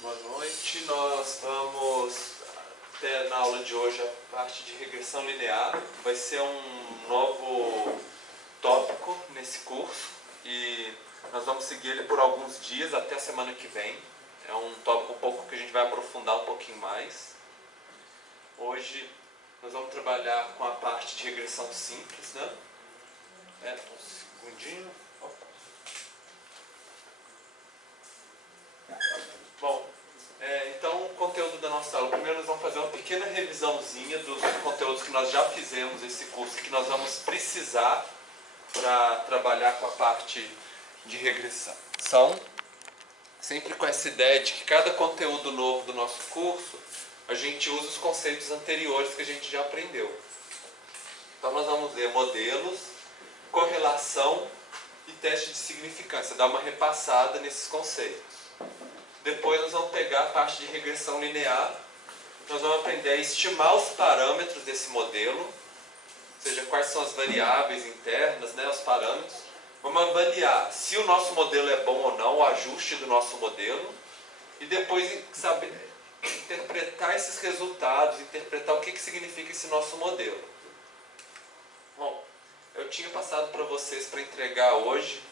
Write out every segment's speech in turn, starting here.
Boa noite, nós vamos ter na aula de hoje a parte de regressão linear. Vai ser um novo tópico nesse curso e nós vamos seguir ele por alguns dias até a semana que vem. É um tópico um pouco que a gente vai aprofundar um pouquinho mais. Hoje nós vamos trabalhar com a parte de regressão simples, né? Um segundinho. Bom, então o conteúdo da nossa aula, primeiro nós vamos fazer uma pequena revisãozinha dos conteúdos que nós já fizemos nesse curso, que nós vamos precisar para trabalhar com a parte de regressão. Sempre com essa ideia de que cada conteúdo novo do nosso curso, a gente usa os conceitos anteriores que a gente já aprendeu. Então nós vamos ver modelos, correlação e teste de significância, dar uma repassada nesses conceitos. Depois nós vamos pegar a parte de regressão linear, nós vamos aprender a estimar os parâmetros desse modelo, ou seja, quais são as variáveis internas, né, os parâmetros. Vamos avaliar se o nosso modelo é bom ou não, o ajuste do nosso modelo, e depois saber interpretar esses resultados, interpretar o que significa esse nosso modelo. Bom, eu tinha passado para vocês para entregar hoje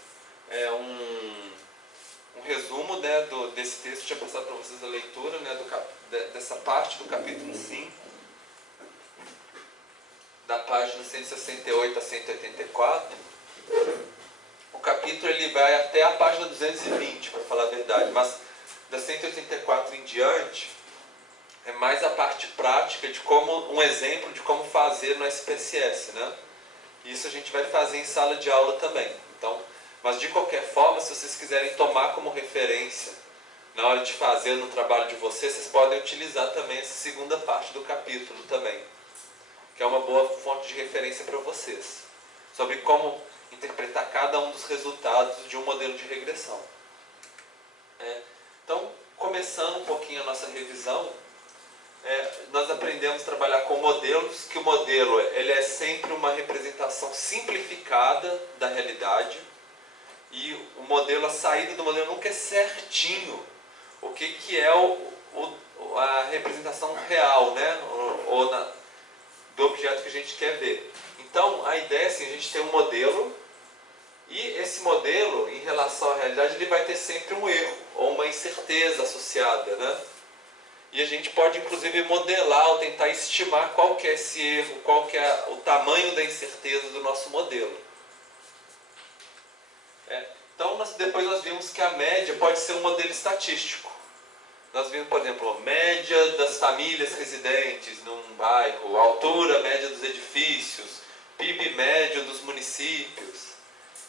um resumo, né, desse texto, tinha passado para vocês a leitura, né, dessa parte do capítulo 5, da página 168 a 184. O capítulo ele vai até a página 220, para falar a verdade, mas da 184 em diante é mais a parte prática de como, um exemplo de como fazer no SPSS, né? Isso a gente vai fazer em sala de aula também. Então, mas de qualquer forma, se vocês quiserem tomar como referência na hora de fazer no trabalho de vocês, vocês podem utilizar também essa segunda parte do capítulo também, que é uma boa fonte de referência para vocês, sobre como interpretar cada um dos resultados de um modelo de regressão. Então, começando um pouquinho a nossa revisão, nós aprendemos a trabalhar com modelos, que o modelo ele é sempre uma representação simplificada da realidade, e o modelo, a saída do modelo nunca é certinho o que é a representação real, né? Do objeto que a gente quer ver. Então, a ideia é assim, a gente tem um modelo, e esse modelo, em relação à realidade, ele vai ter sempre um erro, ou uma incerteza associada, né? E a gente pode, inclusive, modelar ou tentar estimar qual que é esse erro, qual que é o tamanho da incerteza do nosso modelo. Então, depois nós vimos que a média pode ser um modelo estatístico. Nós vimos, por exemplo, a média das famílias residentes num bairro, a altura média dos edifícios, PIB médio dos municípios.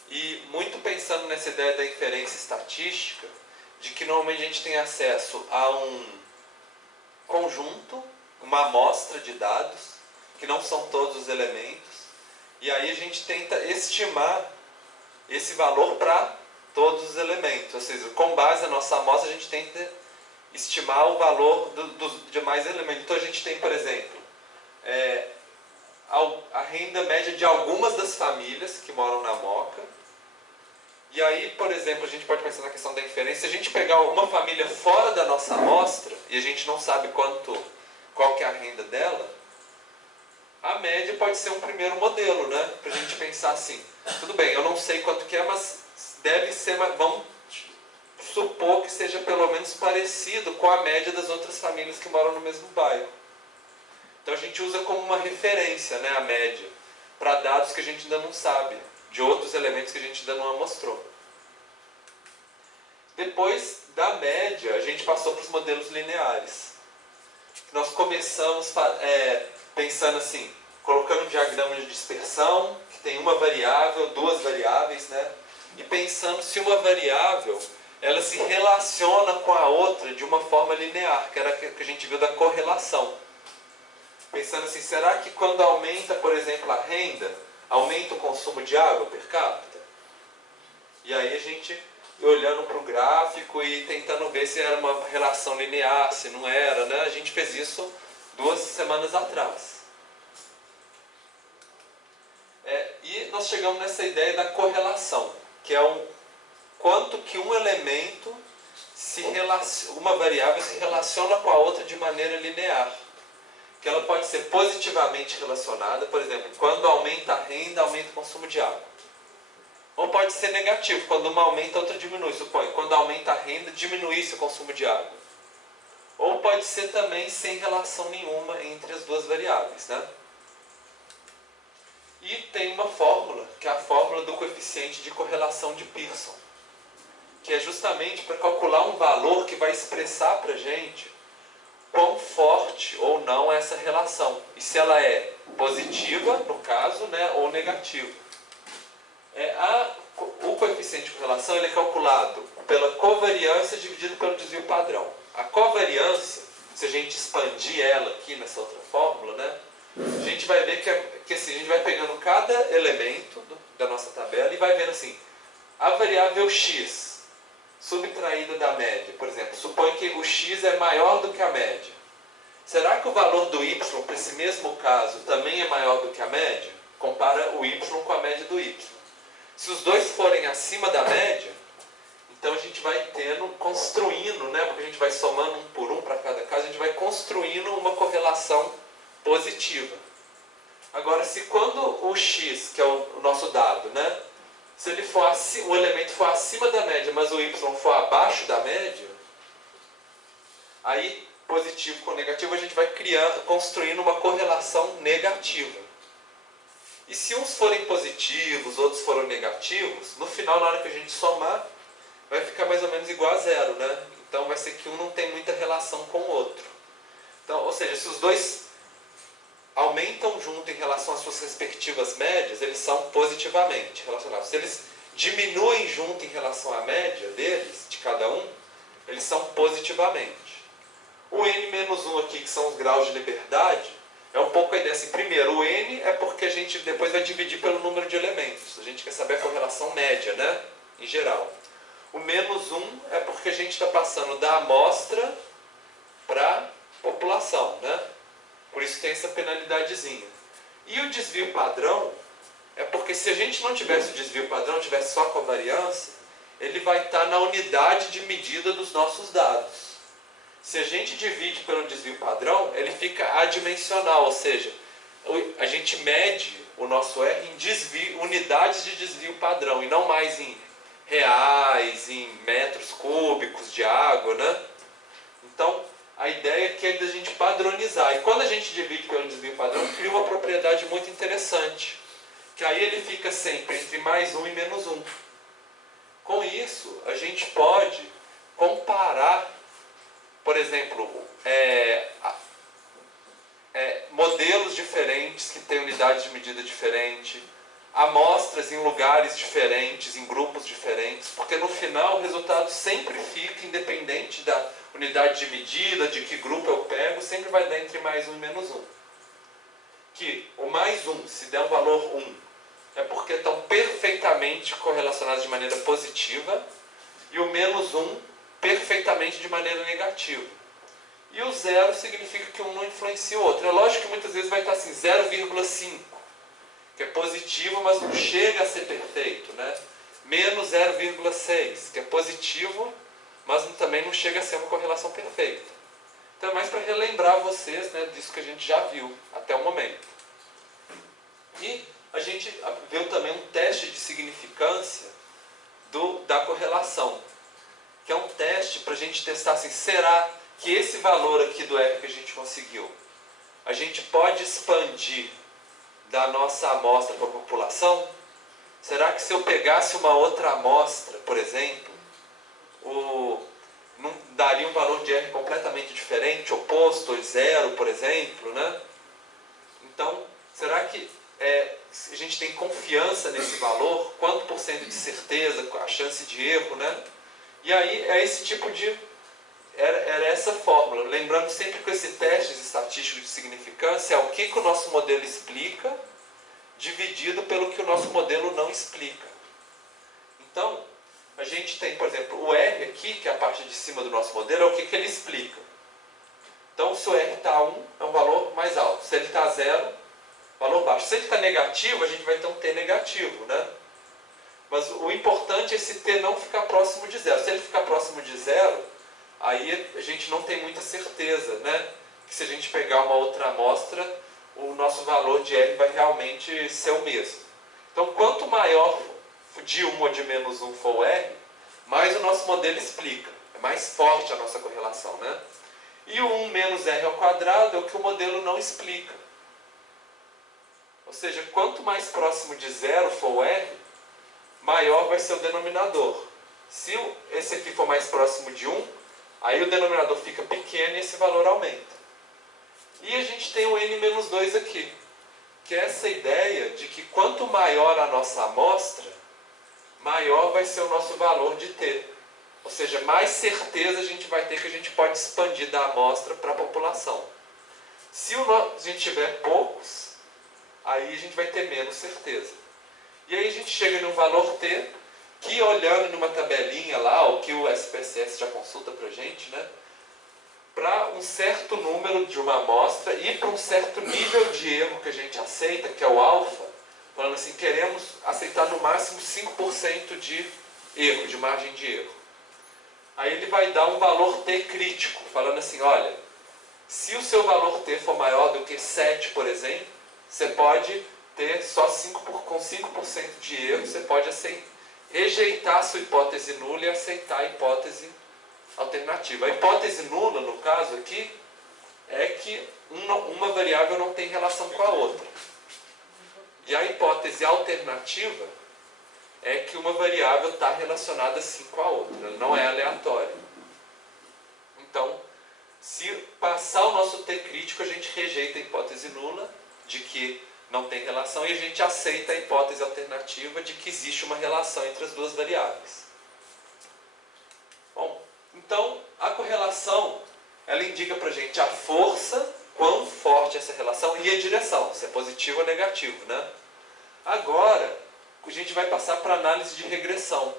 E muito pensando nessa ideia da inferência estatística, de que normalmente a gente tem acesso a um conjunto, uma amostra de dados, que não são todos os elementos, e aí a gente tenta estimar esse valor para todos os elementos, ou seja, com base na nossa amostra a gente tenta estimar o valor dos demais elementos. Então a gente tem, por exemplo, a renda média de algumas das famílias que moram na Moca. E aí, por exemplo, a gente pode pensar na questão da inferência. Se a gente pegar uma família fora da nossa amostra e a gente não sabe qual que é a renda dela, a média pode ser um primeiro modelo, né? Para a gente pensar assim, tudo bem, eu não sei quanto que é, mas deve ser, vamos supor que seja pelo menos parecido com a média das outras famílias que moram no mesmo bairro. Então a gente usa como uma referência, né, a média, para dados que a gente ainda não sabe, de outros elementos que a gente ainda não mostrou. Depois da média, a gente passou para os modelos lineares. Nós começamos pensando assim, colocando um diagrama de dispersão, que tem uma variável, duas variáveis, né? E pensando se uma variável ela se relaciona com a outra de uma forma linear, que era que a gente viu da correlação. Pensando assim, será que quando aumenta, por exemplo, a renda, aumenta o consumo de água per capita? E aí a gente olhando para o gráfico e tentando ver se era uma relação linear, se não era, né? A gente fez isso 2 semanas atrás. E nós chegamos nessa ideia da correlação, que é quanto que um elemento uma variável se relaciona com a outra de maneira linear. Que ela pode ser positivamente relacionada, por exemplo, quando aumenta a renda, aumenta o consumo de água. Ou pode ser negativo, quando uma aumenta, a outra diminui. Suponha, quando aumenta a renda, diminui-se o consumo de água. Ou pode ser também sem relação nenhuma entre as duas variáveis, né? E tem uma fórmula, que é a fórmula do coeficiente de correlação de Pearson, que é justamente para calcular um valor que vai expressar para a gente quão forte ou não é essa relação. E se ela é positiva, no caso, né, ou negativa. O coeficiente de correlação ele é calculado pela covariância dividido pelo desvio padrão. A covariância, se a gente expandir ela aqui nessa outra fórmula, né, a gente vai ver que assim, a gente vai pegando cada elemento da nossa tabela e vai vendo assim, a variável x subtraída da média, por exemplo, supõe que o x é maior do que a média. Será que o valor do y, para esse mesmo caso, também é maior do que a média? Compara o y com a média do y. Se os dois forem acima da média, então a gente vai construindo, né, porque a gente vai somando um por um para cada caso, a gente vai construindo uma correlação positiva. Agora, se quando o x, que é o nosso dado, né, se ele for o elemento for acima da média, mas o y for abaixo da média, aí positivo com negativo a gente vai construindo uma correlação negativa. E se uns forem positivos, outros forem negativos, no final, na hora que a gente somar, vai ficar mais ou menos igual a zero, né? Então vai ser que um não tem muita relação com o outro. Então, ou seja, se os dois aumentam junto em relação às suas respectivas médias, eles são positivamente relacionados. Se eles diminuem junto em relação à média deles, de cada um, eles são positivamente. O n-1 aqui, que são os graus de liberdade, é um pouco a ideia assim. Primeiro, o n é porque a gente depois vai dividir pelo número de elementos. A gente quer saber a correlação média, né? Em geral. O -1 é porque a gente está passando da amostra para a população, né? Por isso tem essa penalidadezinha. E o desvio padrão é porque se a gente não tivesse o desvio padrão, tivesse só a covariância, ele vai estar na unidade de medida dos nossos dados. Se a gente divide pelo desvio padrão, ele fica adimensional, ou seja, a gente mede o nosso R em unidades de desvio padrão, e não mais em reais, em metros cúbicos de água, né? Então, a ideia aqui é da gente padronizar. E quando a gente divide pelo desvio padrão, cria uma propriedade muito interessante, que aí ele fica sempre entre +1 e -1. Com isso, a gente pode comparar, por exemplo, modelos diferentes que têm unidade de medida diferente, amostras em lugares diferentes, em grupos diferentes, porque no final o resultado sempre fica, independente da unidade de medida, de que grupo eu pego, sempre vai dar entre +1 e -1. Que o +1, se der um valor 1, é porque estão perfeitamente correlacionados de maneira positiva, e o -1 perfeitamente de maneira negativa. E o 0 significa que um não influencia o outro. É lógico que muitas vezes vai estar assim, 0,5, que é positivo, mas não chega a ser perfeito, né? -0,6, que é positivo, mas também não chega a ser uma correlação perfeita. Então é mais para relembrar vocês, né, disso que a gente já viu até o momento. E a gente viu também um teste de significância da correlação, que é um teste para a gente testar assim, será que esse valor aqui do R que a gente conseguiu, a gente pode expandir da nossa amostra para a população? Será que se eu pegasse uma outra amostra, por exemplo, não daria um valor de R completamente diferente, oposto, ou zero, por exemplo, né? Então, será que a gente tem confiança nesse valor? Quanto por cento de certeza, a chance de erro, né? E aí é esse tipo de... Era essa fórmula. Lembrando sempre que esse teste estatístico de significância é o que o nosso modelo explica, dividido pelo que o nosso modelo não explica. Então, a gente tem, por exemplo, o R aqui, que é a parte de cima do nosso modelo, é o que ele explica. Então, se o R está 1, é um valor mais alto. Se ele está 0, valor baixo. Se ele está negativo, a gente vai ter um T negativo, né? Mas o importante é esse t não ficar próximo de zero. Se ele ficar próximo de zero, aí a gente não tem muita certeza, né? Que se a gente pegar uma outra amostra, o nosso valor de R vai realmente ser o mesmo. Então, quanto maior de 1 ou de menos 1 for o R, mais o nosso modelo explica. É mais forte a nossa correlação, né? E o 1 menos R ao quadrado é o que o modelo não explica. Ou seja, quanto mais próximo de zero for o R, maior vai ser o denominador. Se esse aqui for mais próximo de 1, aí o denominador fica pequeno e esse valor aumenta. E a gente tem o n menos 2 aqui, que é essa ideia de que quanto maior a nossa amostra, maior vai ser o nosso valor de t. Ou seja, mais certeza a gente vai ter que a gente pode expandir da amostra para a população. Se a gente tiver poucos, aí a gente vai ter menos certeza. E aí a gente chega num valor t, que olhando numa tabelinha lá, o que o SPSS já consulta para a gente, né? Para um certo número de uma amostra e para um certo nível de erro que a gente aceita, que é o alfa, falando assim, queremos aceitar no máximo 5% de erro, de margem de erro. Aí ele vai dar um valor t crítico, falando assim, olha, se o seu valor t for maior do que 7, por exemplo, você pode ter só com 5% de erro, você pode rejeitar a sua hipótese nula e aceitar a hipótese alternativa. A hipótese nula, no caso aqui, é que uma variável não tem relação com a outra. E a hipótese alternativa é que uma variável está relacionada sim com a outra, ela não é aleatória. Então, se passar o nosso t crítico, a gente rejeita a hipótese nula de que não tem relação e a gente aceita a hipótese alternativa de que existe uma relação entre as duas variáveis. Bom, então a correlação ela indica para a gente a força, quão forte é essa relação e a direção, se é positivo ou negativo, né? Agora, a gente vai passar para a análise de regressão,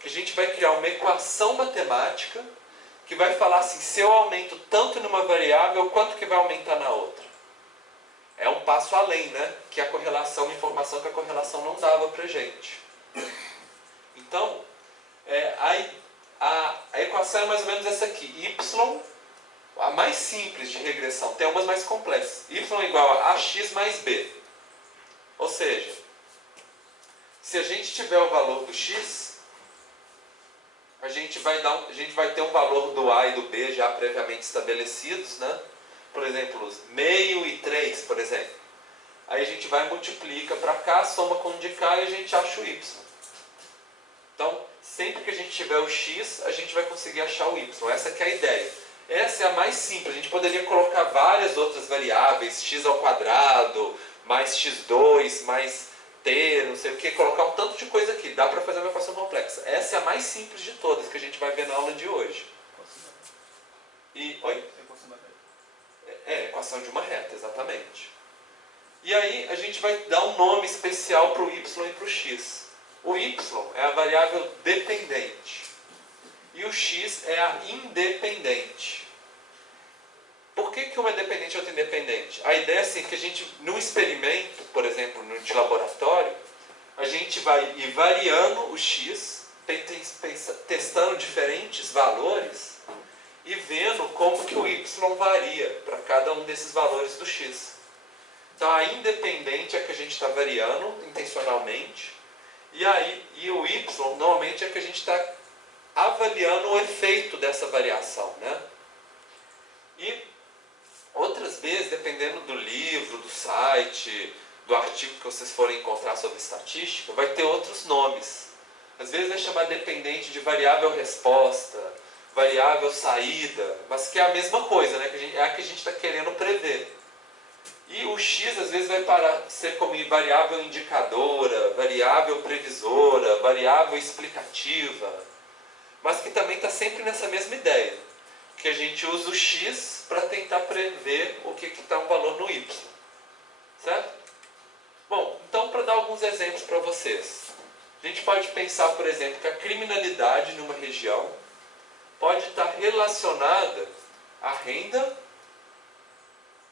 que a gente vai criar uma equação matemática que vai falar assim, se eu aumento tanto numa variável, quanto que vai aumentar na outra? É um passo além, né? Que a correlação, informação que a correlação não dava para a gente. Então, a equação é mais ou menos essa aqui. Y, a mais simples de regressão, tem umas mais complexas. Y é igual a ax mais b. Ou seja, se a gente tiver o valor do x, a gente vai ter um valor do a e do b já previamente estabelecidos, né? Por exemplo, meio e 3, por exemplo. Aí a gente vai multiplica para cá, soma com o de cá e a gente acha o y. Então, sempre que a gente tiver o x, a gente vai conseguir achar o y. Essa que é a ideia. Essa é a mais simples. A gente poderia colocar várias outras variáveis, x ao quadrado, mais x2, mais t, não sei o que, colocar um tanto de coisa aqui. Dá para fazer uma equação complexa. Essa é a mais simples de todas que a gente vai ver na aula de hoje. Oi? Equação de uma reta, exatamente. E aí a gente vai dar um nome especial para o y e para o x. O y é a variável dependente e o x é a independente. Por que uma é dependente e outra independente? A ideia é assim, que a gente, no experimento, por exemplo, de laboratório, a gente vai ir variando o x, testando diferentes valores e vendo como que o y varia para cada um desses valores do x. Então a independente é que a gente está variando intencionalmente e o y normalmente é que a gente está avaliando o efeito dessa variação, né? E outras vezes, dependendo do livro, do site, do artigo que vocês forem encontrar sobre estatística, vai ter outros nomes. Às vezes vai chamar dependente de variável resposta, variável saída, mas que é a mesma coisa, né? É a que a gente está querendo prever. E o x às vezes vai ser como variável indicadora, variável previsora, variável explicativa, mas que também está sempre nessa mesma ideia, que a gente usa o x para tentar prever o que está um valor no y. Certo? Bom, então para dar alguns exemplos para vocês, a gente pode pensar, por exemplo, que a criminalidade numa região pode estar relacionada à renda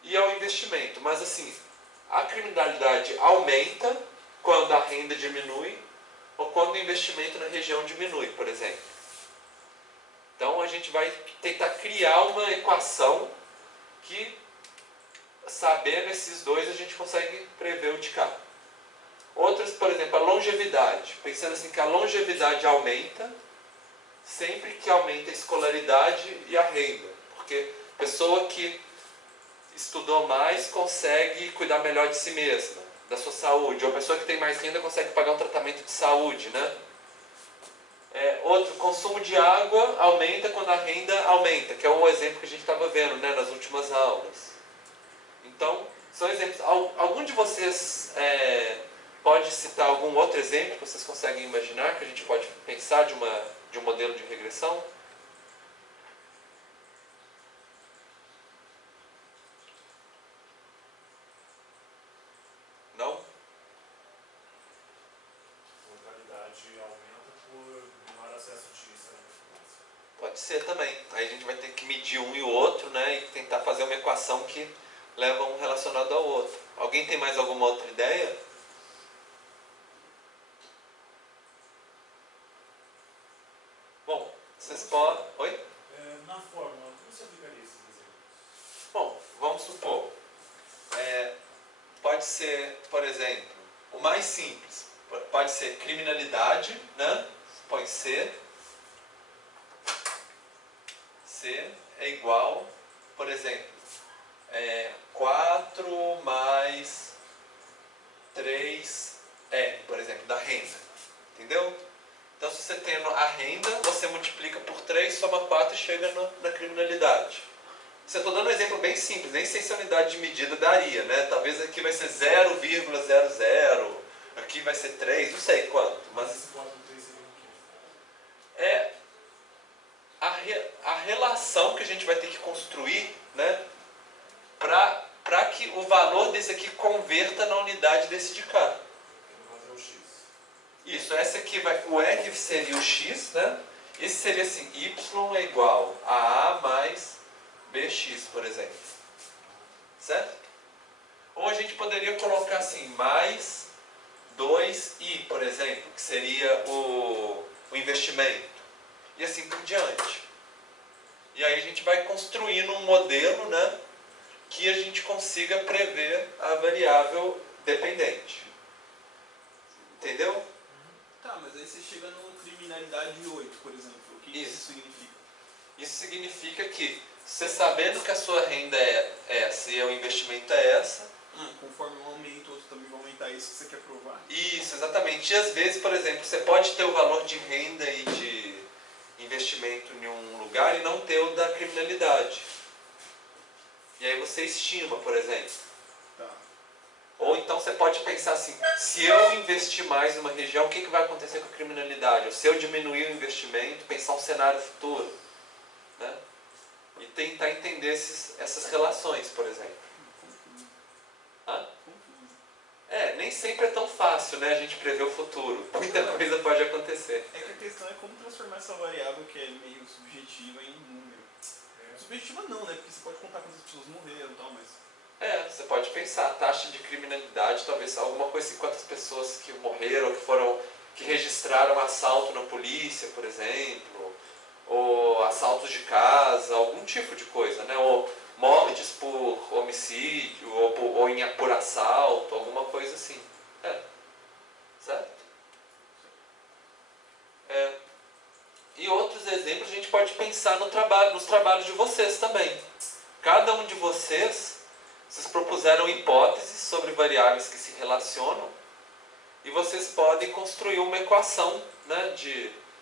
e ao investimento. Mas assim, a criminalidade aumenta quando a renda diminui ou quando o investimento na região diminui, por exemplo. Então a gente vai tentar criar uma equação que, sabendo esses dois, a gente consegue prever o de cá. Outras, por exemplo, a longevidade. Pensando assim que a longevidade aumenta sempre que aumenta a escolaridade e a renda. Porque a pessoa que estudou mais consegue cuidar melhor de si mesma, da sua saúde. Ou a pessoa que tem mais renda consegue pagar um tratamento de saúde, né? Outro, consumo de água aumenta quando a renda aumenta, que é o exemplo que a gente estava vendo, né, nas últimas aulas. Então, são exemplos. Algum de vocês pode citar algum outro exemplo que vocês conseguem imaginar, que a gente pode pensar de um modelo de regressão? Não? A mortalidade aumenta por maior acesso disso, né? Pode ser também. Aí a gente vai ter que medir um e o outro, né, e tentar fazer uma equação que leva um relacionado ao outro. Alguém tem mais alguma outra ideia? Bom, vocês podem... Oi? Na fórmula, como se aplicaria esses exemplos? Bom, vamos supor. Pode ser, por exemplo, o mais simples. Pode ser criminalidade, né? Põe C. C é igual, por exemplo, 4 mais 3R, por exemplo, da renda. Entendeu? Então, se você tem a renda, você multiplica por 3, soma 4 e chega na criminalidade. Você está dando um exemplo bem simples, nem sei se a unidade de medida daria, né? Talvez aqui vai ser 0,00, aqui vai ser 3, não sei quanto. Mas esse 4 e 3 seria o quê? é a relação que a gente vai ter que construir, né? Para que o valor desse aqui converta na unidade desse de cá. No caso é o X. Isso, essa aqui o R seria o X, né? Esse seria assim, Y é igual a A mais BX, por exemplo. Certo? Ou a gente poderia colocar assim, mais 2I, por exemplo, que seria o investimento. E assim por diante. E aí a gente vai construindo um modelo, né, que a gente consiga prever a variável dependente. Entendeu? Tá, mas aí você chega no criminalidade 8, por exemplo. O que isso significa? Isso significa que, você sabendo que a sua renda é essa e o investimento é essa... Conforme um aumenta, o outro também vai aumentar isso que você quer provar? Isso, exatamente. E às vezes, por exemplo, você pode ter o valor de renda e de investimento em um lugar e não ter o da criminalidade. E aí você estima, por exemplo. Tá. Ou então você pode pensar assim, se eu investir mais numa região, o que vai acontecer com a criminalidade? Ou se eu diminuir o investimento, pensar um cenário futuro. Né? E tentar entender essas relações, por exemplo. Hã? Nem sempre é tão fácil, né, a gente prever o futuro. Muita coisa pode acontecer. É que a questão é como transformar essa variável que é meio subjetiva em um número. Subjetiva não, né? Porque você pode contar quantas pessoas morreram e tal, mas... Você pode pensar, a taxa de criminalidade, talvez alguma coisa assim, quantas pessoas que morreram, que registraram assalto na polícia, por exemplo, ou assaltos de casa, algum tipo de coisa, né? Ou mortes por homicídio, ou por assalto, alguma coisa assim. Certo? E outros exemplos a gente pode pensar nos trabalhos de vocês também. Cada um de vocês propuseram hipóteses sobre variáveis que se relacionam e vocês podem construir uma equação, né,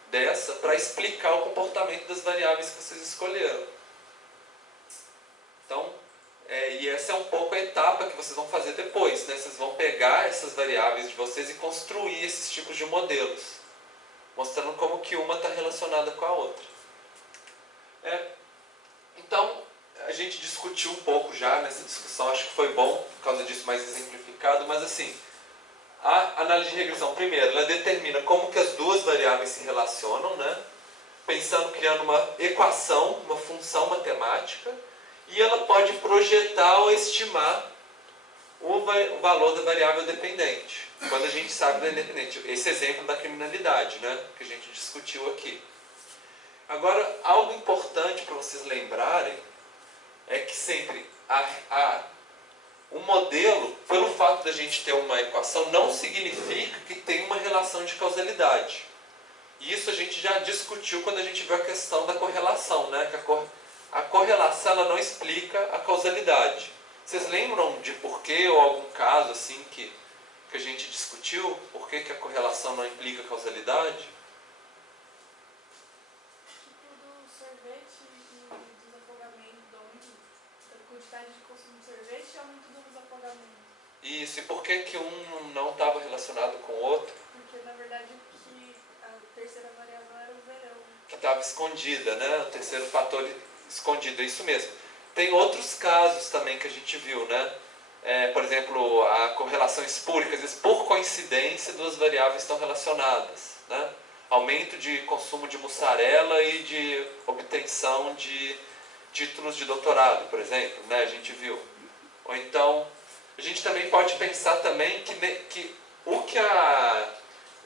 dessa para explicar o comportamento das variáveis que vocês escolheram. Então, e essa é um pouco a etapa que vocês vão fazer depois, né? Vocês vão pegar essas variáveis de vocês e construir esses tipos de modelos, mostrando como que uma está relacionada com a outra. Então, a gente discutiu um pouco já nessa discussão, acho que foi bom, por causa disso mais exemplificado, mas assim, a análise de regressão, primeiro, ela determina como que as duas variáveis se relacionam, né? Criando uma equação, uma função matemática, e ela pode projetar ou estimar o valor da variável dependente, quando a gente sabe da independente. Esse exemplo da criminalidade, né, que a gente discutiu aqui. Agora, algo importante para vocês lembrarem é que sempre o modelo, pelo fato da gente ter uma equação, não significa que tem uma relação de causalidade. E isso a gente já discutiu quando a gente viu a questão da correlação, né? Que a correlação ela não explica a causalidade. Vocês lembram de porquê ou algum caso assim que a gente discutiu? Por que a correlação não implica a causalidade? Tipo do sorvete e dos afogamentos, do aumento da quantidade de consumo de sorvete e aumento dos afogamentos. Isso, e por que um não estava relacionado com o outro? Porque na verdade a terceira variável era o verão. Que estava escondida, né? O terceiro fator escondido, é isso mesmo. Tem outros casos também que a gente viu, né? Por exemplo, a correlação espúrica, às vezes por coincidência duas variáveis estão relacionadas, né? Aumento de consumo de mussarela e de obtenção de títulos de doutorado, por exemplo, né? A gente viu. Ou então, a gente também pode pensar também que o que a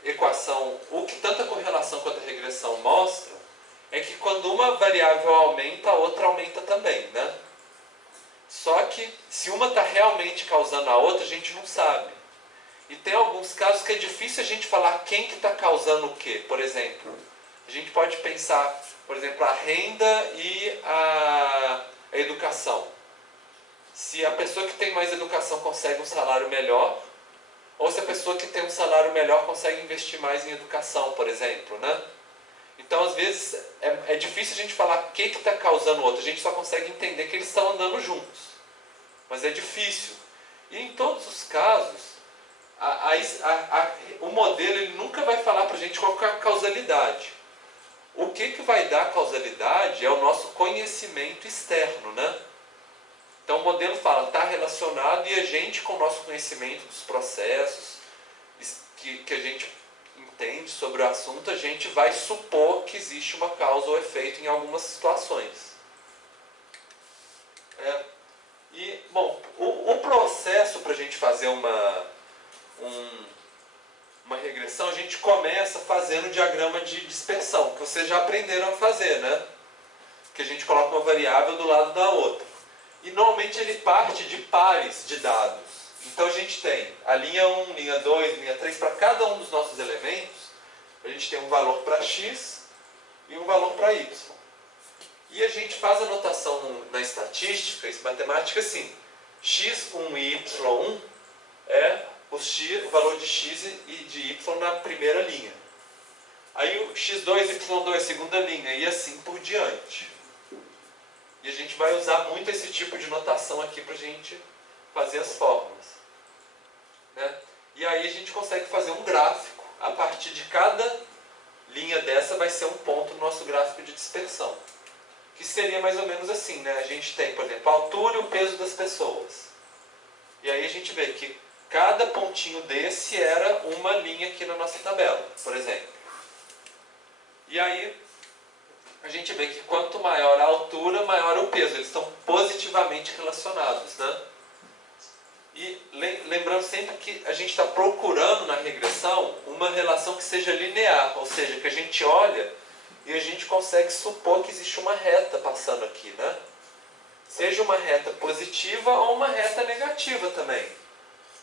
equação, o que tanto a correlação quanto a regressão mostram, é que quando uma variável aumenta, a outra aumenta também, né? Só que se uma está realmente causando a outra, a gente não sabe. E tem alguns casos que é difícil a gente falar quem que está causando o quê. Por exemplo, a gente pode pensar, por exemplo, a renda e a educação. Se a pessoa que tem mais educação consegue um salário melhor, ou se a pessoa que tem um salário melhor consegue investir mais em educação, por exemplo, né? Então, às vezes, é difícil a gente falar o que está causando o outro. A gente só consegue entender que eles estão andando juntos. Mas é difícil. E em todos os casos, o modelo ele nunca vai falar para a gente qual é a causalidade. O que vai dar causalidade é o nosso conhecimento externo, né? Então, o modelo fala, está relacionado e a gente, com o nosso conhecimento dos processos que a gente entende sobre o assunto, a gente vai supor que existe uma causa ou efeito em algumas situações. E, bom, o processo para a gente fazer uma regressão, a gente começa fazendo o diagrama de dispersão, que vocês já aprenderam a fazer, né? Que a gente coloca uma variável do lado da outra. E normalmente ele parte de pares de dados. Então a gente tem a linha 1, linha 2, linha 3, para cada um dos nossos elementos, a gente tem um valor para x e um valor para y. E a gente faz a notação na estatística, em matemática, assim, x1 e y1 é o valor de x e de y na primeira linha. Aí o x2 e y2, segunda linha, e assim por diante. E a gente vai usar muito esse tipo de notação aqui para a gente fazer as fórmulas, né? E aí a gente consegue fazer um gráfico. A partir de cada linha dessa vai ser um ponto no nosso gráfico de dispersão. Que seria mais ou menos assim, né? A gente tem, por exemplo, a altura e o peso das pessoas. E aí a gente vê que cada pontinho desse era uma linha aqui na nossa tabela, por exemplo. E aí a gente vê que quanto maior a altura, maior o peso. Eles estão positivamente relacionados, né? E lembrando sempre que a gente está procurando na regressão uma relação que seja linear, ou seja, que a gente olha e a gente consegue supor que existe uma reta passando aqui, né? Seja uma reta positiva ou uma reta negativa também.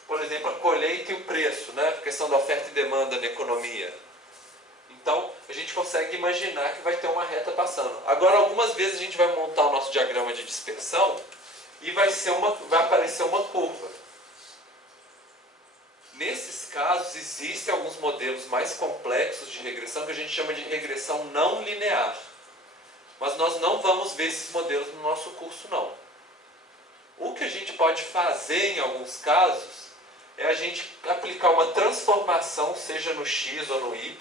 Por exemplo, a colheita e o preço, né? A questão da oferta e demanda na economia. Então, a gente consegue imaginar que vai ter uma reta passando. Agora, algumas vezes a gente vai montar o nosso diagrama de dispersão e vai aparecer uma curva. Nesses casos, existem alguns modelos mais complexos de regressão que a gente chama de regressão não linear. Mas nós não vamos ver esses modelos no nosso curso, não. O que a gente pode fazer em alguns casos é a gente aplicar uma transformação, seja no x ou no y,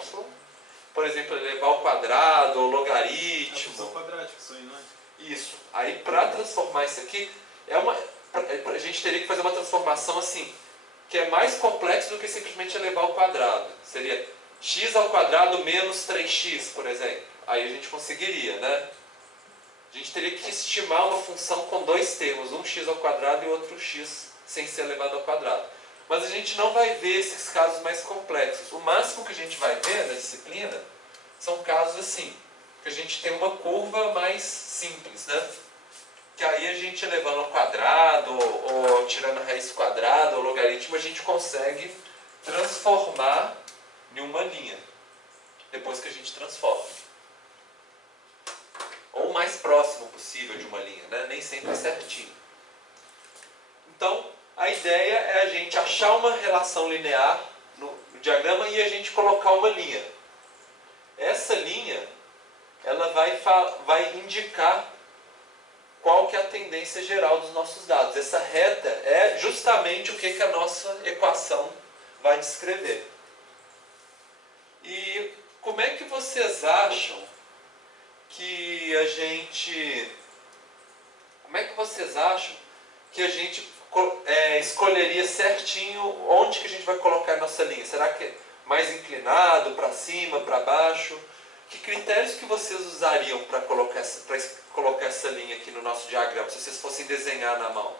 por exemplo, elevar ao quadrado ou logaritmo. A função quadrática, isso aí, não é? Isso. Aí, para transformar isso aqui, a gente teria que fazer uma transformação assim, que é mais complexo do que simplesmente elevar ao quadrado. Seria x ao quadrado menos 3x, por exemplo. Aí a gente conseguiria, né? A gente teria que estimar uma função com dois termos, um x ao quadrado e outro x sem ser elevado ao quadrado. Mas a gente não vai ver esses casos mais complexos. O máximo que a gente vai ver na disciplina são casos assim, que a gente tem uma curva mais simples, né? Que aí a gente elevando ao quadrado, ou tirando a raiz quadrada, ou logaritmo, a gente consegue transformar em uma linha, depois que a gente transforma. Ou o mais próximo possível de uma linha, né? Nem sempre é certinho. Então, a ideia é a gente achar uma relação linear no diagrama e a gente colocar uma linha. Essa linha, ela vai indicar qual que é a tendência geral dos nossos dados. Essa reta é justamente o que a nossa equação vai descrever. E como é que vocês acham que a gente... Como é que vocês acham que a gente escolheria certinho onde que a gente vai colocar a nossa linha? Será que é mais inclinado, para cima, para baixo? Que critérios que vocês usariam para colocar essa linha aqui no nosso diagrama, se vocês fossem desenhar na mão?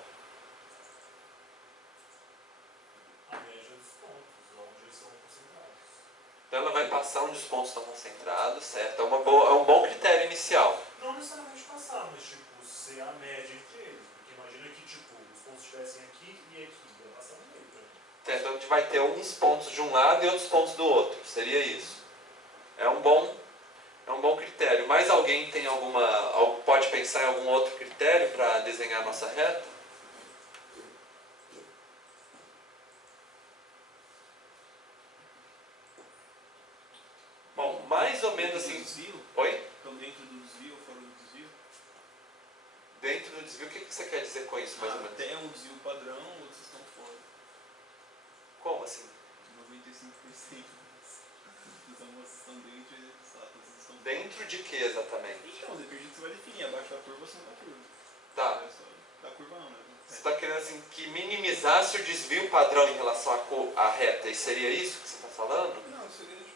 A média dos pontos, onde eles são concentrados. Então ela vai passar onde os pontos estão concentrados, certo? É um bom critério inicial. Não necessariamente passar, mas tipo, ser a média entre eles. Porque imagina que tipo, os pontos estivessem aqui e aqui, vai passar no meio pra mim. Então a gente vai ter uns pontos de um lado e outros pontos do outro. Seria isso. É um bom critério. Mais alguém tem pode pensar em algum outro critério para desenhar a nossa reta? Bom, mais ou menos assim... Desvio? Oi? Então dentro do desvio ou fora do desvio? Dentro do desvio, o que você quer dizer com isso, mais ou menos? Até um desvio padrão, outros estão fora. Como assim? 95% das amostras estão dentro e outras estão fora. Dentro de que exatamente? Então, depende do que você vai definir. Abaixo da curva ou acima da curva. Tá. Da curva não, né? Você está querendo assim, que minimizasse o desvio padrão em relação à reta, e seria isso que você está falando? Não, seria tipo,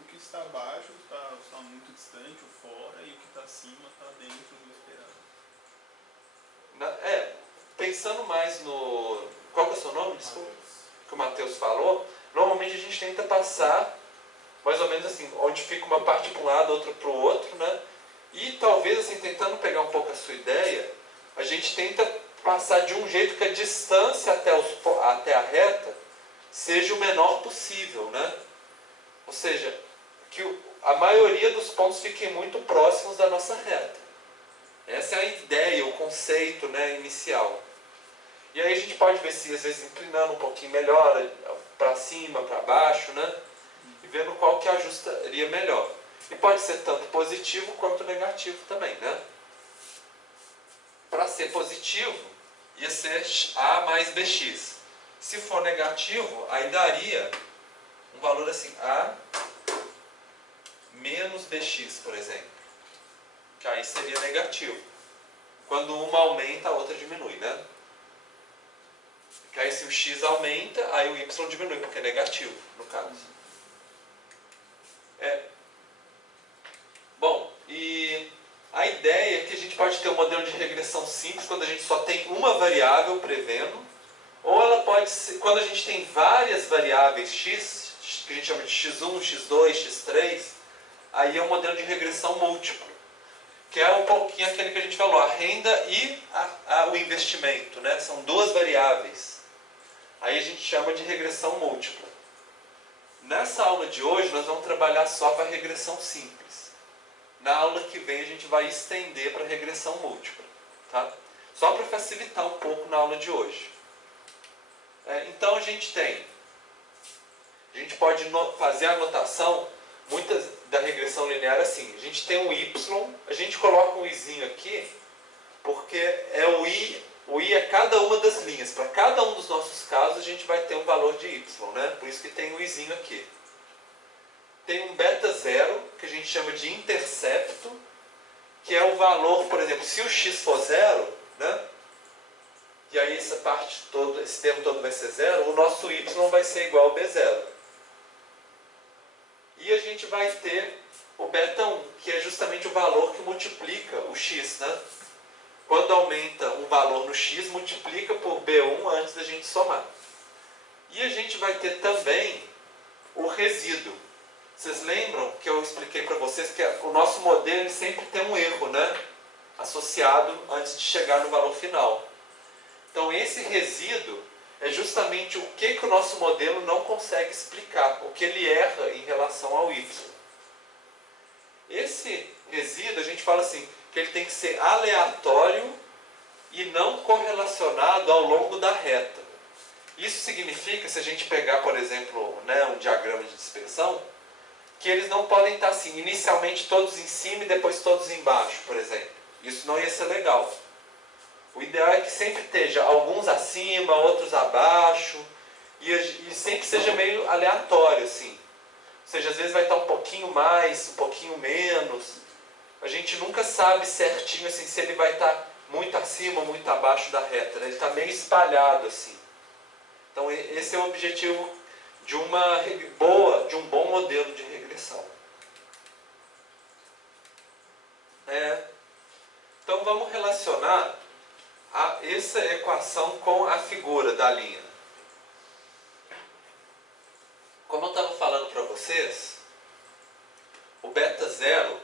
o que está abaixo está muito distante ou fora, e o que está acima está dentro do esperado. Pensando mais no... Qual que é o seu nome? Desculpa. Que o Matheus falou. Normalmente a gente tenta passar mais ou menos assim, onde fica uma parte para um lado, outra para o outro, né? E talvez assim, tentando pegar um pouco a sua ideia, a gente tenta passar de um jeito que a distância até a reta seja o menor possível, né? Ou seja, que a maioria dos pontos fiquem muito próximos da nossa reta. Essa é a ideia, o conceito, né, inicial. E aí a gente pode ver se às vezes inclinando um pouquinho melhor, para cima, para baixo, né? E vendo qual que ajustaria melhor. E pode ser tanto positivo quanto negativo também, né? Para ser positivo, ia ser A mais BX. Se for negativo, aí daria um valor assim, A menos BX, por exemplo. Que aí seria negativo. Quando uma aumenta, a outra diminui, né? Que aí se o X aumenta, aí o Y diminui, porque é negativo, no caso. Bom, e a ideia é que a gente pode ter um modelo de regressão simples quando a gente só tem uma variável prevendo, ou ela pode ser, quando a gente tem várias variáveis x, que a gente chama de x1, x2, x3, aí é um modelo de regressão múltiplo, que é um pouquinho aquele que a gente falou, a renda e o investimento, né? São duas variáveis. Aí a gente chama de regressão múltipla. Nessa aula de hoje nós vamos trabalhar só para regressão simples. Na aula que vem a gente vai estender para regressão múltipla, tá? Só para facilitar um pouco na aula de hoje. Então a gente pode fazer a anotação muitas da regressão linear assim. A gente tem um y, a gente coloca um izinho aqui, porque o i é cada uma das linhas. Para cada um dos nossos casos a gente vai ter um valor de y, né? Por isso que tem o izinho aqui. Tem um beta zero, que a gente chama de intercepto, que é o valor, por exemplo, se o x for zero, né? E aí essa parte toda, esse termo todo vai ser zero, o nosso y vai ser igual ao b0. E a gente vai ter o beta 1, que é justamente o valor que multiplica o x, né? quando aumenta um valor no x, multiplica por B1 antes da gente somar. E a gente vai ter também o resíduo. Vocês lembram que eu expliquei para vocês que o nosso modelo ele sempre tem um erro, né, associado antes de chegar no valor final. Então esse resíduo é justamente o que o nosso modelo não consegue explicar, o que ele erra em relação ao y. Esse resíduo, a gente fala assim, que ele tem que ser aleatório e não correlacionado ao longo da reta. Isso significa, se a gente pegar, por exemplo, né, um diagrama de dispersão, que eles não podem estar assim, inicialmente todos em cima e depois todos embaixo, por exemplo. Isso não ia ser legal. O ideal é que sempre esteja alguns acima, outros abaixo, e sempre seja meio aleatório, assim. Ou seja, às vezes vai estar um pouquinho mais, um pouquinho menos. A gente nunca sabe certinho assim, se ele vai estar muito acima ou muito abaixo da reta, né? Ele está meio espalhado assim. Então esse é o objetivo de de um bom modelo de regressão. Então vamos relacionar essa equação com a figura da linha. Como eu estava falando para vocês, o beta zero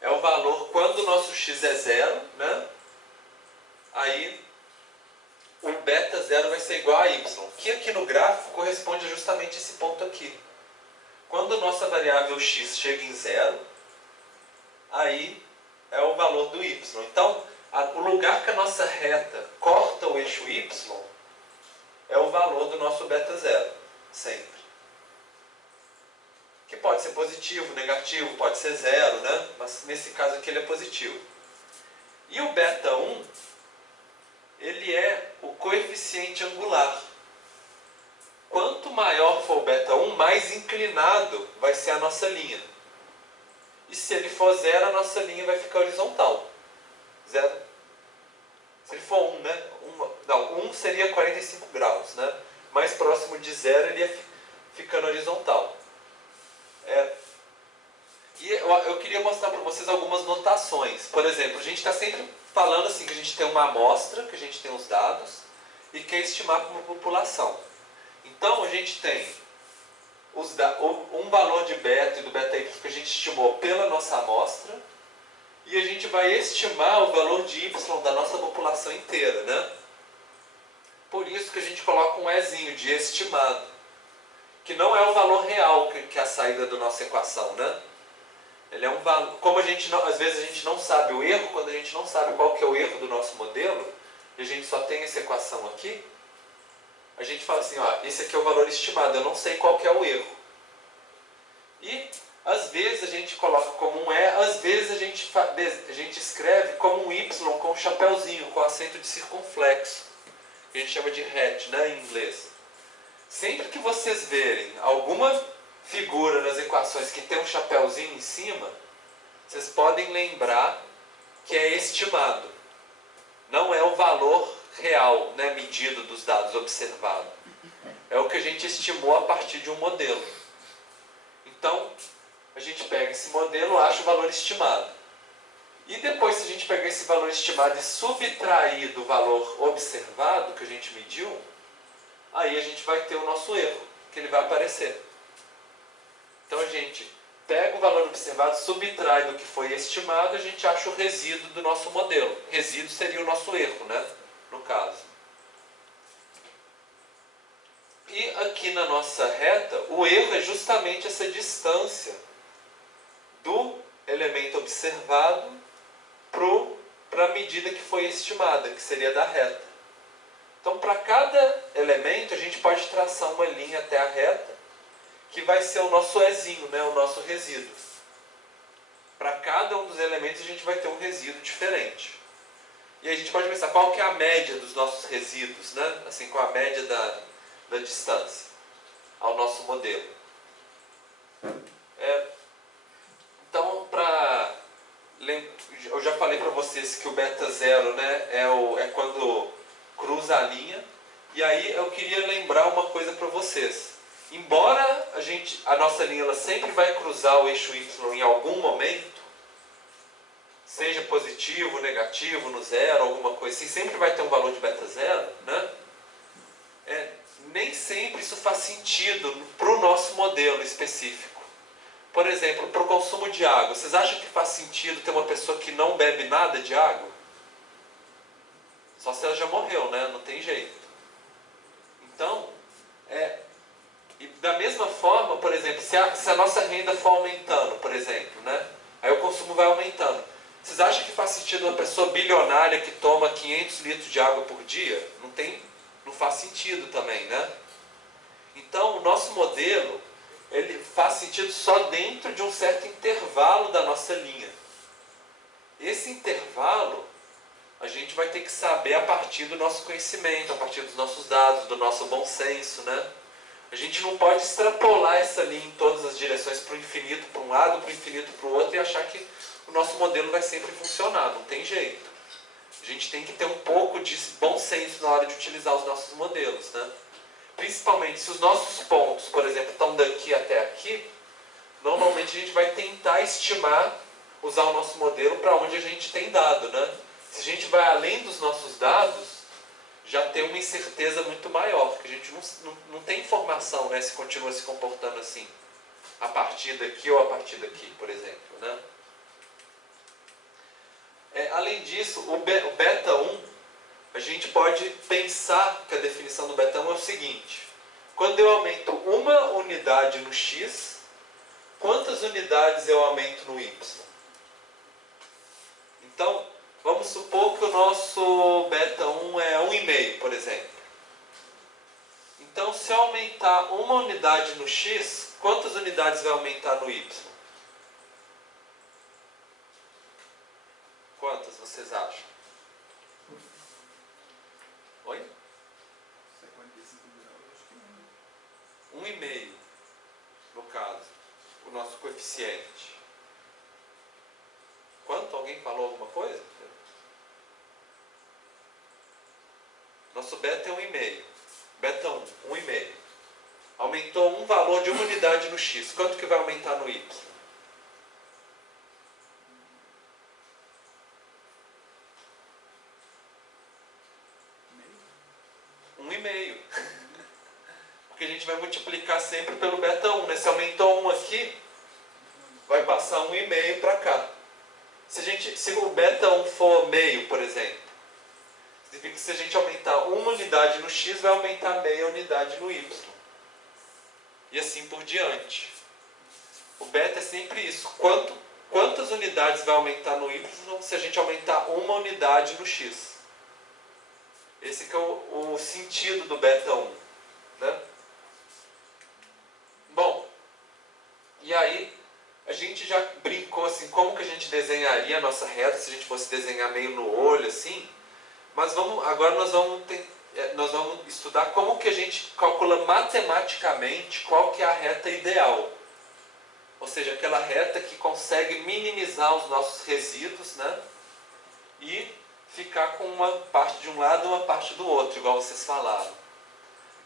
é o valor quando o nosso x é zero, né? Aí o beta zero vai ser igual a y, que aqui no gráfico corresponde a justamente esse ponto aqui. Quando a nossa variável x chega em zero, aí é o valor do y. Então, o lugar que a nossa reta corta o eixo y é o valor do nosso beta zero, sempre. Que pode ser positivo, negativo, pode ser zero, né? Mas nesse caso aqui ele é positivo. E o beta 1, ele é o coeficiente angular. Quanto maior for o beta 1, mais inclinado vai ser a nossa linha. E se ele for zero, a nossa linha vai ficar horizontal. Zero. Se ele for 1, né? 1 seria 45 graus, né? Mais próximo de zero, ele ia ficando horizontal. E eu queria mostrar para vocês algumas notações. Por exemplo, a gente está sempre falando assim que a gente tem uma amostra, que a gente tem os dados, e quer estimar para uma população. Então, a gente tem um valor de beta e do beta y que a gente estimou pela nossa amostra, e a gente vai estimar o valor de y da nossa população inteira, né? Por isso que a gente coloca um ezinho de estimado, que não é o valor real que é a saída da nossa equação, né? Ele é um valor, como às vezes a gente não sabe o erro, quando a gente não sabe qual que é o erro do nosso modelo, e a gente só tem essa equação aqui, a gente fala assim, ó, esse aqui é o valor estimado, eu não sei qual que é o erro. E às vezes a gente coloca como um E, às vezes a gente escreve como um Y com um chapéuzinho, com acento de circunflexo, que a gente chama de hat, né, em inglês. Sempre que vocês verem alguma figura nas equações que tem um chapéuzinho em cima, vocês podem lembrar que é estimado. Não é o valor real, né, medido dos dados observados. É o que a gente estimou a partir de um modelo. Então, a gente pega esse modelo, acha o valor estimado. E depois, se a gente pegar esse valor estimado e subtrair do valor observado que a gente mediu, aí a gente vai ter o nosso erro, que ele vai aparecer. Então a gente pega o valor observado, subtrai do que foi estimado, a gente acha o resíduo do nosso modelo. Resíduo seria o nosso erro, né? No caso. E aqui na nossa reta, o erro é justamente essa distância do elemento observado para a medida que foi estimada, que seria da reta. Então, para cada elemento, a gente pode traçar uma linha até a reta, que vai ser o nosso ezinho, né, o nosso resíduo. Para cada um dos elementos, a gente vai ter um resíduo diferente. E aí a gente pode pensar qual que é a média dos nossos resíduos, né? Assim, com a média da distância ao nosso modelo. Então, eu já falei para vocês que o beta zero, né, é quando cruza a linha. E aí eu queria lembrar uma coisa para vocês. Embora a nossa linha ela sempre vai cruzar o eixo y em algum momento, seja positivo, negativo, no zero, alguma coisa assim, sempre vai ter um valor de beta zero, né? Nem sempre isso faz sentido para o nosso modelo específico. Por exemplo, para o consumo de água, vocês acham que faz sentido ter uma pessoa que não bebe nada de água? Só se ela já morreu, né? Não tem jeito. Então, e da mesma forma, por exemplo, se a nossa renda for aumentando, por exemplo, né? Aí o consumo vai aumentando. Vocês acham que faz sentido uma pessoa bilionária que toma 500 litros de água por dia? Não faz sentido também, né? Então, o nosso modelo, ele faz sentido só dentro de um certo intervalo da nossa linha. Esse intervalo, a gente vai ter que saber a partir do nosso conhecimento, a partir dos nossos dados, do nosso bom senso, né? A gente não pode extrapolar essa linha em todas as direções para o infinito, para um lado, para o infinito, para o outro, e achar que o nosso modelo vai sempre funcionar. Não tem jeito. A gente tem que ter um pouco de bom senso na hora de utilizar os nossos modelos, né? Principalmente se os nossos pontos, por exemplo, estão daqui até aqui, normalmente a gente vai tentar estimar, usar o nosso modelo para onde a gente tem dado, né? Se a gente vai além dos nossos dados, já tem uma incerteza muito maior, porque a gente não tem informação, né, se continua se comportando assim, a partir daqui ou a partir daqui, por exemplo, né? Além disso, o beta 1, a gente pode pensar que a definição do beta 1 é o seguinte: quando eu aumento uma unidade no x, quantas unidades eu aumento no y? Então, vamos supor que o nosso beta 1 é 1,5, por exemplo. Então, se eu aumentar uma unidade no x, quantas unidades vai aumentar no y? Quantas vocês acham? Oi? 55 graus, acho que 1,5, no caso, o nosso coeficiente. Quanto? Alguém falou alguma coisa? Nosso beta é 1,5. Beta 1, 1,5. Aumentou um valor de uma unidade no x. Quanto que vai aumentar no y? 1,5. Porque a gente vai multiplicar sempre pelo beta 1, né? Se aumentou 1 aqui, vai passar 1,5 para cá. Se o beta 1 for meio, por exemplo, significa que se a gente aumentar uma unidade no x, vai aumentar meia unidade no y. E assim por diante. O beta é sempre isso. Quantas unidades vai aumentar no y se a gente aumentar uma unidade no x? Esse que é o sentido do beta 1. Né? Bom, e aí a gente já brincou assim, como que a gente desenharia a nossa reta, se a gente fosse desenhar meio no olho assim. Mas agora nós vamos estudar como que a gente calcula matematicamente qual que é a reta ideal. Ou seja, aquela reta que consegue minimizar os nossos resíduos, né? E ficar com uma parte de um lado e uma parte do outro, igual vocês falaram.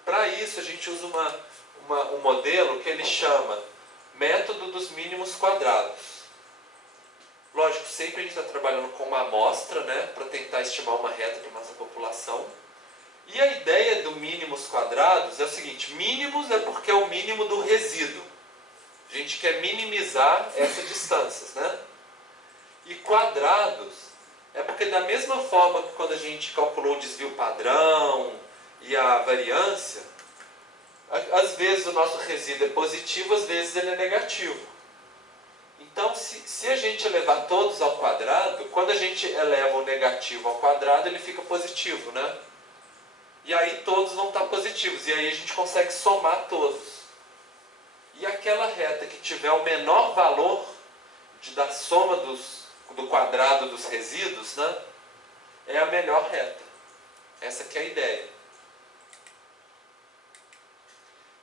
Para isso a gente usa um modelo que ele chama método dos mínimos quadrados. Lógico, sempre a gente está trabalhando com uma amostra, né, para tentar estimar uma reta para a nossa população. E a ideia do mínimos quadrados é o seguinte: mínimos é porque é o mínimo do resíduo. A gente quer minimizar essas distâncias, né? E quadrados é porque da mesma forma que quando a gente calculou o desvio padrão e a variância, às vezes o nosso resíduo é positivo, às vezes ele é negativo. Então, se a gente elevar todos ao quadrado, quando a gente eleva o negativo ao quadrado, ele fica positivo, né? E aí todos vão estar positivos, e aí a gente consegue somar todos. E aquela reta que tiver o menor valor da soma do quadrado dos resíduos, né, é a melhor reta. Essa que é a ideia.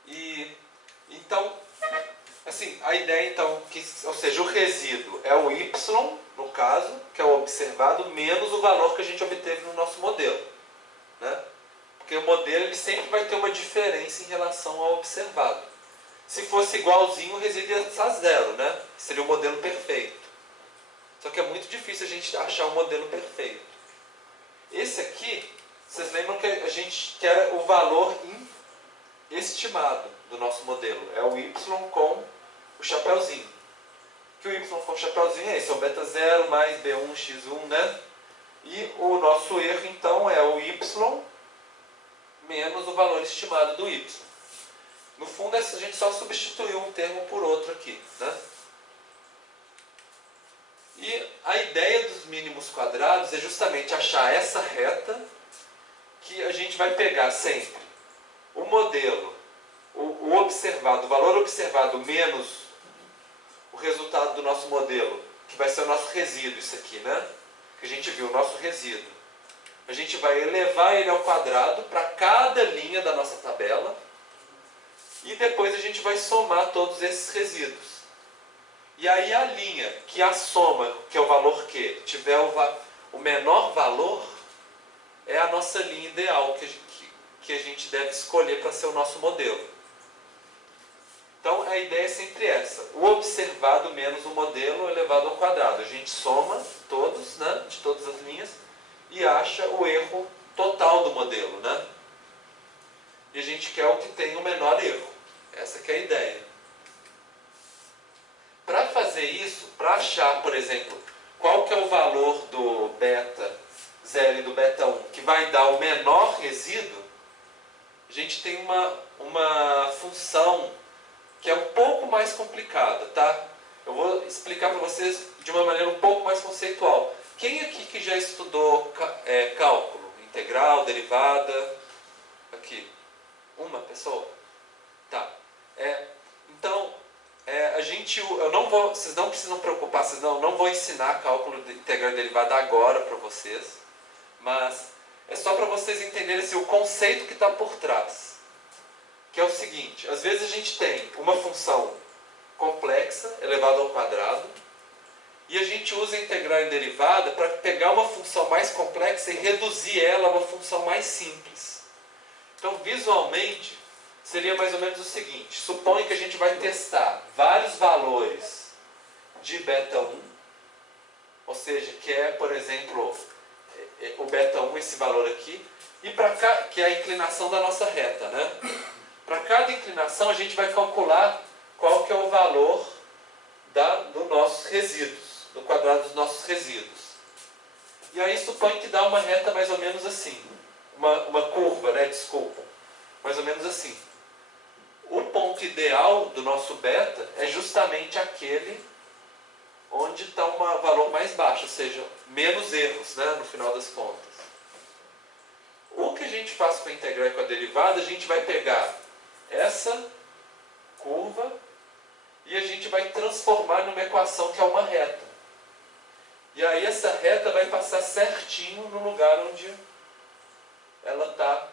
E então, assim, a ideia então, ou seja, o resíduo é o y, no caso, que é o observado, menos o valor que a gente obteve no nosso modelo, né? Porque o modelo ele sempre vai ter uma diferença em relação ao observado. Se fosse igualzinho, o resíduo ia estar zero, né? Seria o modelo perfeito. Só que é muito difícil a gente achar um modelo perfeito. Esse aqui, vocês lembram que a gente quer o valor estimado do nosso modelo. É o y com o chapeuzinho. Que o y com o chapeuzinho é esse, é o beta 0 mais b1 x1, né? E o nosso erro, então, é o y menos o valor estimado do y. No fundo, a gente só substituiu um termo por outro aqui, né? E a ideia dos mínimos quadrados é justamente achar essa reta que a gente vai pegar sempre o modelo, o observado, o valor observado menos o resultado do nosso modelo, que vai ser o nosso resíduo, isso aqui, né? Que a gente viu, o nosso resíduo. A gente vai elevar ele ao quadrado para cada linha da nossa tabela e depois a gente vai somar todos esses resíduos. E aí a linha que a soma, que é o valor Q, tiver o menor valor, é a nossa linha ideal que a gente deve escolher para ser o nosso modelo. Então a ideia é sempre essa, o observado menos o modelo elevado ao quadrado. A gente soma todos, né, de todas as linhas, e acha o erro total do modelo, né? E a gente quer o que tem o menor erro. Essa que é a ideia. Para fazer isso, para achar, por exemplo, qual que é o valor do beta 0 e do beta 1, que vai dar o menor resíduo, a gente tem uma função que é um pouco mais complicada, tá? Eu vou explicar para vocês de uma maneira um pouco mais conceitual. Quem aqui que já estudou cálculo, integral, derivada? Aqui. Uma pessoa? Tá. Então, vocês não precisam preocupar, não vou ensinar cálculo de integral e derivada agora para vocês, mas é só para vocês entenderem assim, o conceito que está por trás. Que é o seguinte, às vezes a gente tem uma função complexa, elevada ao quadrado, e a gente usa a integral e derivada para pegar uma função mais complexa e reduzir ela a uma função mais simples. Então, visualmente, seria mais ou menos o seguinte, suponha que a gente vai testar vários valores de beta 1, ou seja, que é, por exemplo, o beta 1, esse valor aqui, e para cá, que é a inclinação da nossa reta, né? Para cada inclinação a gente vai calcular qual que é o valor dos nossos resíduos, do quadrado dos nossos resíduos. E aí supõe que dá uma reta mais ou menos assim, uma curva, né? Desculpa, mais ou menos assim. O ponto ideal do nosso beta é justamente aquele onde está um valor mais baixo, ou seja, menos erros, né? No final das contas. O que a gente faz com a integral e com a derivada, a gente vai pegar essa curva e a gente vai transformar numa equação que é uma reta. E aí essa reta vai passar certinho no lugar onde ela está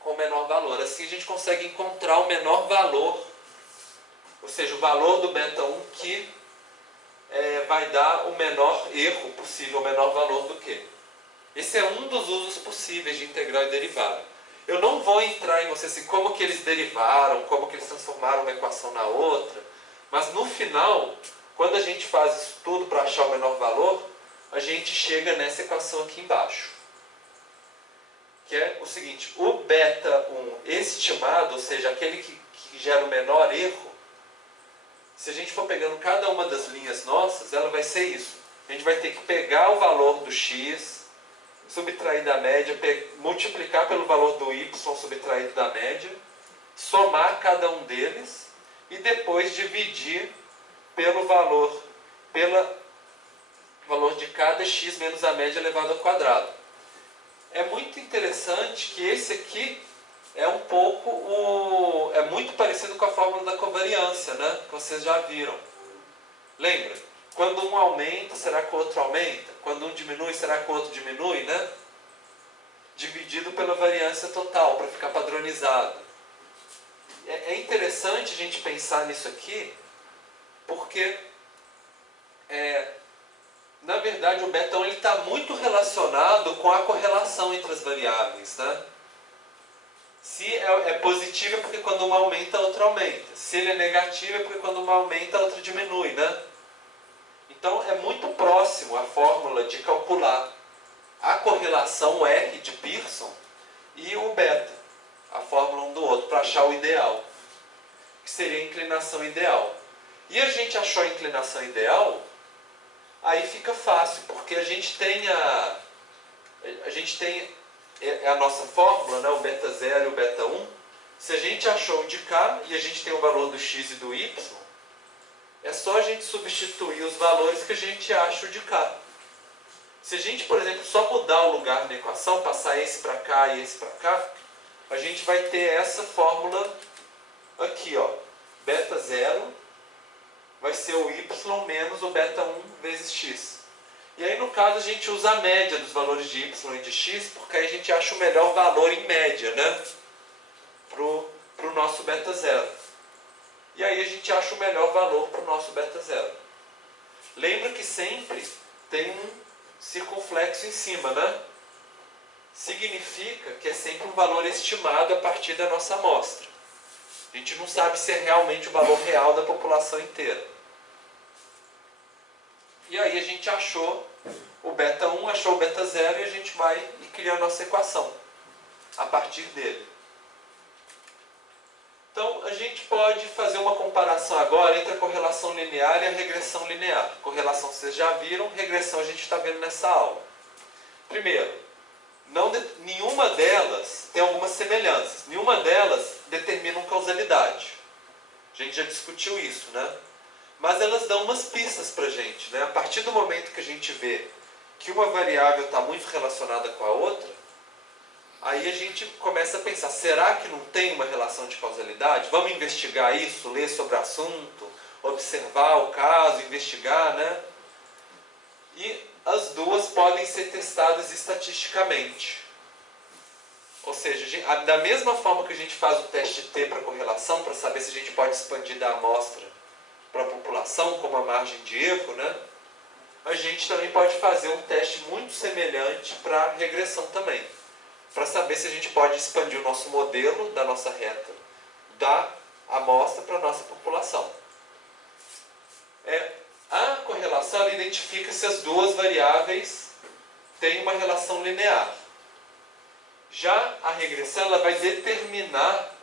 com o menor valor. Assim a gente consegue encontrar o menor valor, ou seja, o valor do beta 1 que vai dar o menor erro possível, o menor valor do Q. Esse é um dos usos possíveis de integral e derivada. Eu não vou entrar em vocês assim, como que eles derivaram, como que eles transformaram uma equação na outra, mas no final, quando a gente faz isso tudo para achar o menor valor, a gente chega nessa equação aqui embaixo. Que é o seguinte, o beta 1 estimado, ou seja, aquele que gera o menor erro, se a gente for pegando cada uma das linhas nossas, ela vai ser isso. A gente vai ter que pegar o valor do x, subtrair da média, multiplicar pelo valor do y subtraído da média, somar cada um deles e depois dividir pelo valor de cada x menos a média elevado ao quadrado. É muito interessante que esse aqui é muito parecido com a fórmula da covariância, né? Que vocês já viram. Lembra? Quando um aumenta, será que o outro aumenta? Quando um diminui, será que o outro diminui, né? Dividido pela variância total, para ficar padronizado. É interessante a gente pensar nisso aqui, porque, na verdade, o beta 1 está muito relacionado com a correlação entre as variáveis, né? Se é positivo é porque quando uma aumenta, a outra aumenta. Se ele é negativo é porque quando uma aumenta, a outra diminui, né? Então é muito próximo a fórmula de calcular a correlação R de Pearson e o beta, a fórmula um do outro, para achar o ideal, que seria a inclinação ideal. E a gente achou a inclinação ideal, aí fica fácil, porque a gente tem a nossa fórmula, né, o beta 0 e o beta 1. Se a gente achou o de K e a gente tem o valor do x e do y, é só a gente substituir os valores que a gente acha o de K. Se a gente, por exemplo, só mudar o lugar na equação, passar esse para cá e esse para cá, a gente vai ter essa fórmula aqui, ó. Beta 0 vai ser o y menos o beta 1 vezes x. E aí, no caso, a gente usa a média dos valores de y e de x, porque aí a gente acha o melhor valor em média, né? Pro nosso beta 0. E aí a gente acha o melhor valor para o nosso beta 0. Lembra que sempre tem um circunflexo em cima, né? Significa que é sempre um valor estimado a partir da nossa amostra. A gente não sabe se é realmente o valor real da população inteira. E aí a gente achou o beta 1, achou o beta 0 e a gente vai e cria a nossa equação a partir dele. Então, a gente pode fazer uma comparação agora entre a correlação linear e a regressão linear. Correlação vocês já viram, regressão a gente está vendo nessa aula. Primeiro, nenhuma delas tem algumas semelhanças. Nenhuma delas determinam causalidade. A gente já discutiu isso, né? Mas elas dão umas pistas para a gente, né? A partir do momento que a gente vê que uma variável está muito relacionada com a outra, aí a gente começa a pensar, será que não tem uma relação de causalidade? Vamos investigar isso, ler sobre o assunto, observar o caso, investigar, né? E as duas podem ser testadas estatisticamente. Ou seja, da mesma forma que a gente faz o teste T para correlação, para saber se a gente pode expandir da amostra para a população com uma margem de erro, né? A gente também pode fazer um teste muito semelhante para regressão também, para saber se a gente pode expandir o nosso modelo da nossa reta da amostra para a nossa população. A correlação ela identifica se as duas variáveis têm uma relação linear. Já a regressão ela vai determinar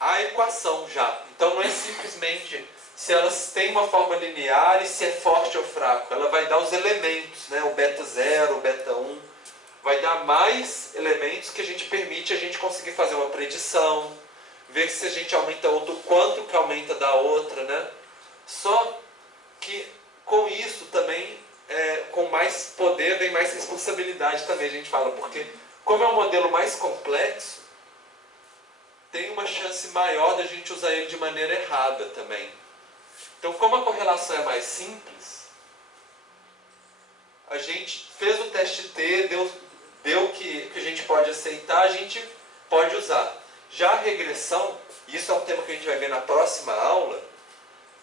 a equação já. Então não é simplesmente se elas têm uma forma linear e se é forte ou fraco. Ela vai dar os elementos, né? O beta 0, o beta 1. Vai dar mais elementos que a gente permite a gente conseguir fazer uma predição, ver se a gente aumenta outro, quanto que aumenta da outra, né? Só que com isso também, com mais poder, vem mais responsabilidade também, a gente fala, porque como é um modelo mais complexo, tem uma chance maior da gente usar ele de maneira errada também. Então, como a correlação é mais simples, a gente fez o teste T, deu que a gente pode aceitar, a gente pode usar. Já a regressão, e isso é um tema que a gente vai ver na próxima aula,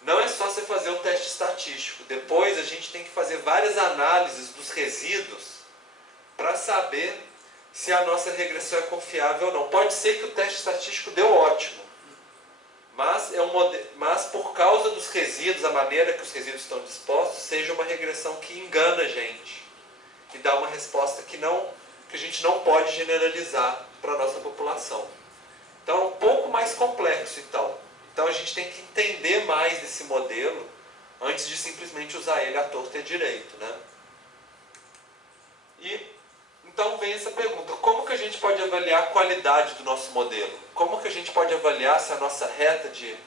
não é só você fazer o teste estatístico. Depois a gente tem que fazer várias análises dos resíduos para saber se a nossa regressão é confiável ou não. Pode ser que o teste estatístico deu ótimo, mas por causa dos resíduos, a maneira que os resíduos estão dispostos, seja uma regressão que engana a gente e dá uma resposta que a gente não pode generalizar para a nossa população. Então é um pouco mais complexo, então a gente tem que entender mais desse modelo antes de simplesmente usar ele à torta e à direito, né? E então vem essa pergunta, como que a gente pode avaliar a qualidade do nosso modelo? Como que a gente pode avaliar se a nossa reta de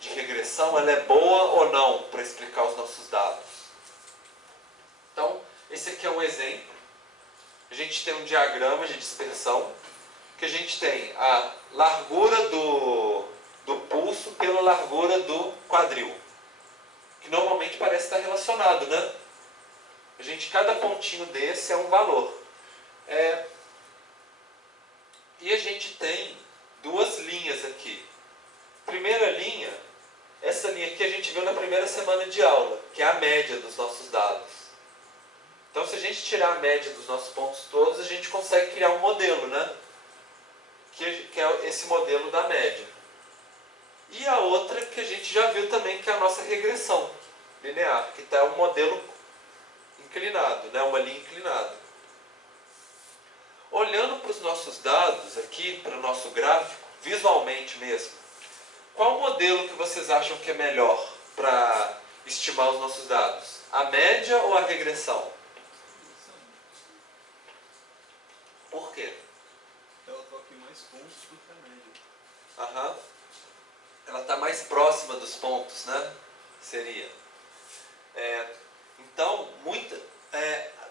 regressão ela é boa ou não para explicar os nossos dados? Então, esse aqui é um exemplo. A gente tem um diagrama de dispersão, que a gente tem a largura do pulso pela largura do quadril, que normalmente parece estar relacionado, né? Cada pontinho desse é um valor. E a gente tem duas linhas aqui. Primeira linha, essa linha aqui a gente viu na primeira semana de aula, que é a média dos nossos dados. Então, se a gente tirar a média dos nossos pontos todos, a gente consegue criar um modelo, né? Que é esse modelo da média. E a outra que a gente já viu também, que é a nossa regressão. linear, que está um modelo inclinado, né? Uma linha inclinada. Olhando para os nossos dados aqui, para o nosso gráfico, visualmente mesmo, qual modelo que vocês acham que é melhor para estimar os nossos dados? A média ou a regressão? Por quê? Ela toca em mais pontos do que a média. Aham. Ela está mais próxima dos pontos, né? Seria. Então,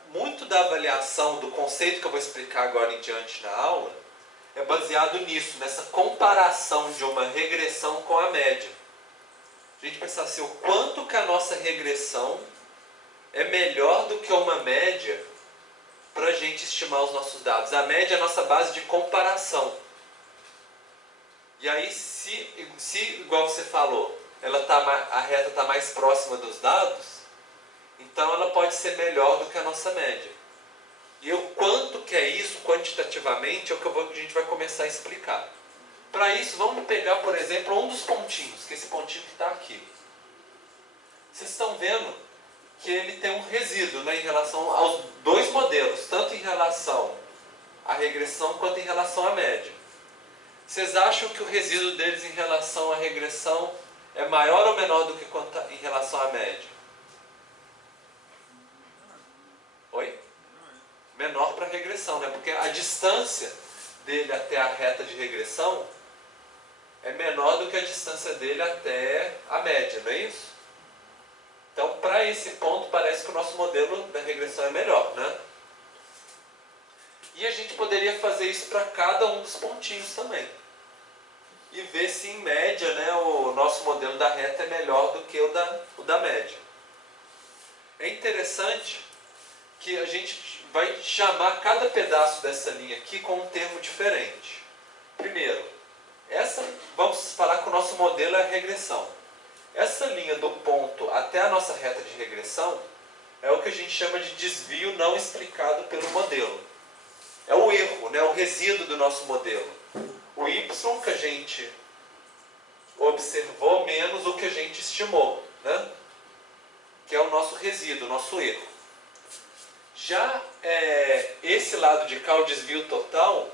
muito da avaliação do conceito que eu vou explicar agora em diante na aula é baseado nisso, nessa comparação de uma regressão com a média. A gente pensar assim, o quanto que a nossa regressão é melhor do que uma média para a gente estimar os nossos dados. A média é a nossa base de comparação. E aí, se igual você falou, a reta está mais próxima dos dados, então ela pode ser melhor do que a nossa média. E o quanto que é isso, quantitativamente, é o que a gente vai começar a explicar. Para isso, vamos pegar, por exemplo, um dos pontinhos, que é esse pontinho que está aqui. Vocês estão vendo que ele tem um resíduo, né, em relação aos dois modelos, tanto em relação à regressão quanto em relação à média. Vocês acham que o resíduo deles em relação à regressão é maior ou menor do que em relação à média? Oi? Menor para a regressão, né? Porque a distância dele até a reta de regressão é menor do que a distância dele até a média, não é isso? Então, para esse ponto, parece que o nosso modelo da regressão é melhor, né? E a gente poderia fazer isso para cada um dos pontinhos também. E ver se, em média, né, o nosso modelo da reta é melhor do que o da média. É interessante que a gente vai chamar cada pedaço dessa linha aqui com um termo diferente. Primeiro, vamos falar que o nosso modelo é a regressão. Essa linha do ponto até a nossa reta de regressão é o que a gente chama de desvio não explicado pelo modelo. É o erro, né, o resíduo do nosso modelo. O y que a gente observou menos o que a gente estimou, né? Que é o nosso resíduo, o nosso erro. Já esse lado de cá, o desvio total,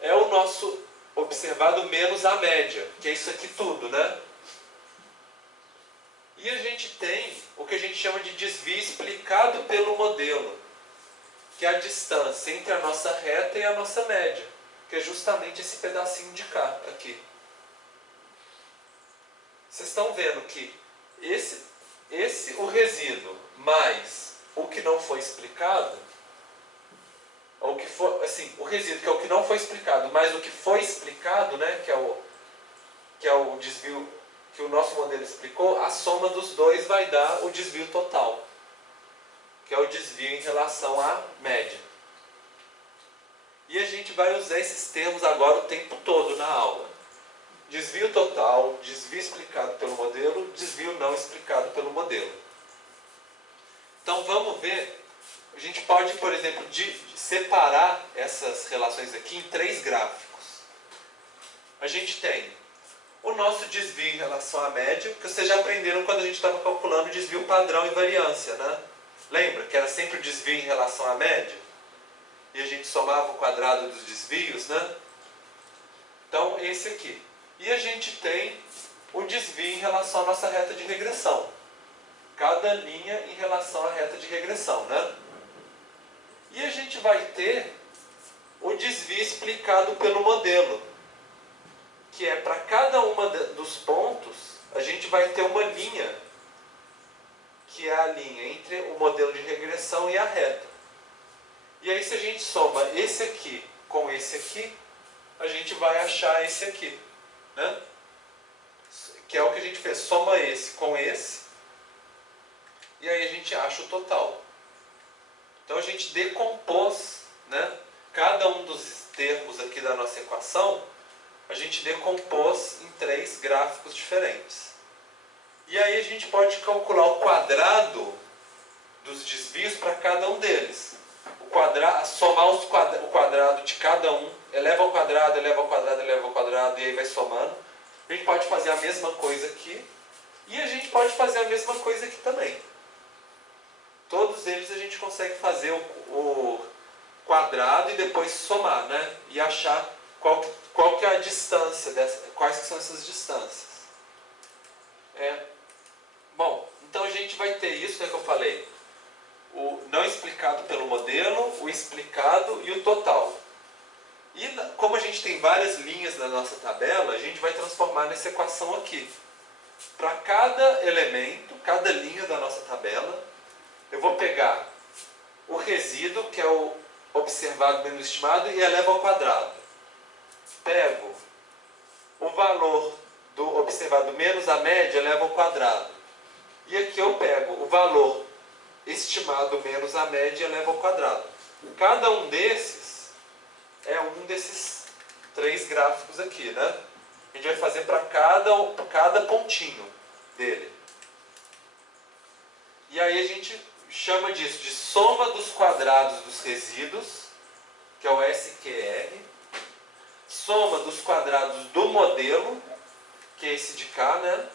é o nosso observado menos a média, que é isso aqui tudo, né? E a gente tem o que a gente chama de desvio explicado pelo modelo, que é a distância entre a nossa reta e a nossa média, que é justamente esse pedacinho de cá, aqui. Vocês estão vendo que o resíduo mais o que não foi explicado, ou que for, assim, o resíduo que é o que não foi explicado, mais o que foi explicado, né, que é o desvio que o nosso modelo explicou, a soma dos dois vai dar o desvio total, que é o desvio em relação à média. E a gente vai usar esses termos agora o tempo todo na aula. Desvio total, desvio explicado pelo modelo, desvio não explicado pelo modelo. Então vamos ver, a gente pode, por exemplo, separar essas relações aqui em 3 gráficos. A gente tem o nosso desvio em relação à média, que vocês já aprenderam quando a gente estava calculando desvio padrão e variância, né? Lembra que era sempre o desvio em relação à média? E a gente somava o quadrado dos desvios, né? Então, esse aqui. E a gente tem o desvio em relação à nossa reta de regressão. Cada linha em relação à reta de regressão, né? E a gente vai ter o desvio explicado pelo modelo, que é para cada uma dos pontos, a gente vai ter uma linha, que é a linha entre o modelo de regressão e a reta. E aí, se a gente soma esse aqui com esse aqui, a gente vai achar esse aqui, né? Que é o que a gente fez, soma esse com esse, e aí a gente acha o total. Então a gente decompôs, né, cada um dos termos aqui da nossa equação, a gente decompôs em 3 gráficos diferentes. E aí a gente pode calcular o quadrado dos desvios para cada um deles. Somar o quadrado de cada um, eleva ao quadrado, eleva ao quadrado, eleva ao quadrado, e aí vai somando. A gente pode fazer a mesma coisa aqui, E a gente pode fazer a mesma coisa aqui também. Todos eles a gente consegue fazer o quadrado e depois somar, né? E achar qual que é a distância, quais que são essas distâncias. Bom, então a gente vai ter isso, né, que eu falei. O não explicado pelo modelo, o explicado e o total. E como a gente tem várias linhas na nossa tabela, a gente vai transformar nessa equação aqui. Para cada elemento, cada linha da nossa tabela, eu vou pegar o resíduo, que é o observado menos estimado, e elevo ao quadrado. Pego o valor do observado menos a média, elevo ao quadrado. E aqui eu pego o valor estimado menos a média, elevo ao quadrado. Cada um desses é um desses 3 gráficos aqui, né? A gente vai fazer para cada pontinho dele. E aí a gente chama disso de soma dos quadrados dos resíduos, que é o SQR, soma dos quadrados do modelo, que é esse de cá, né?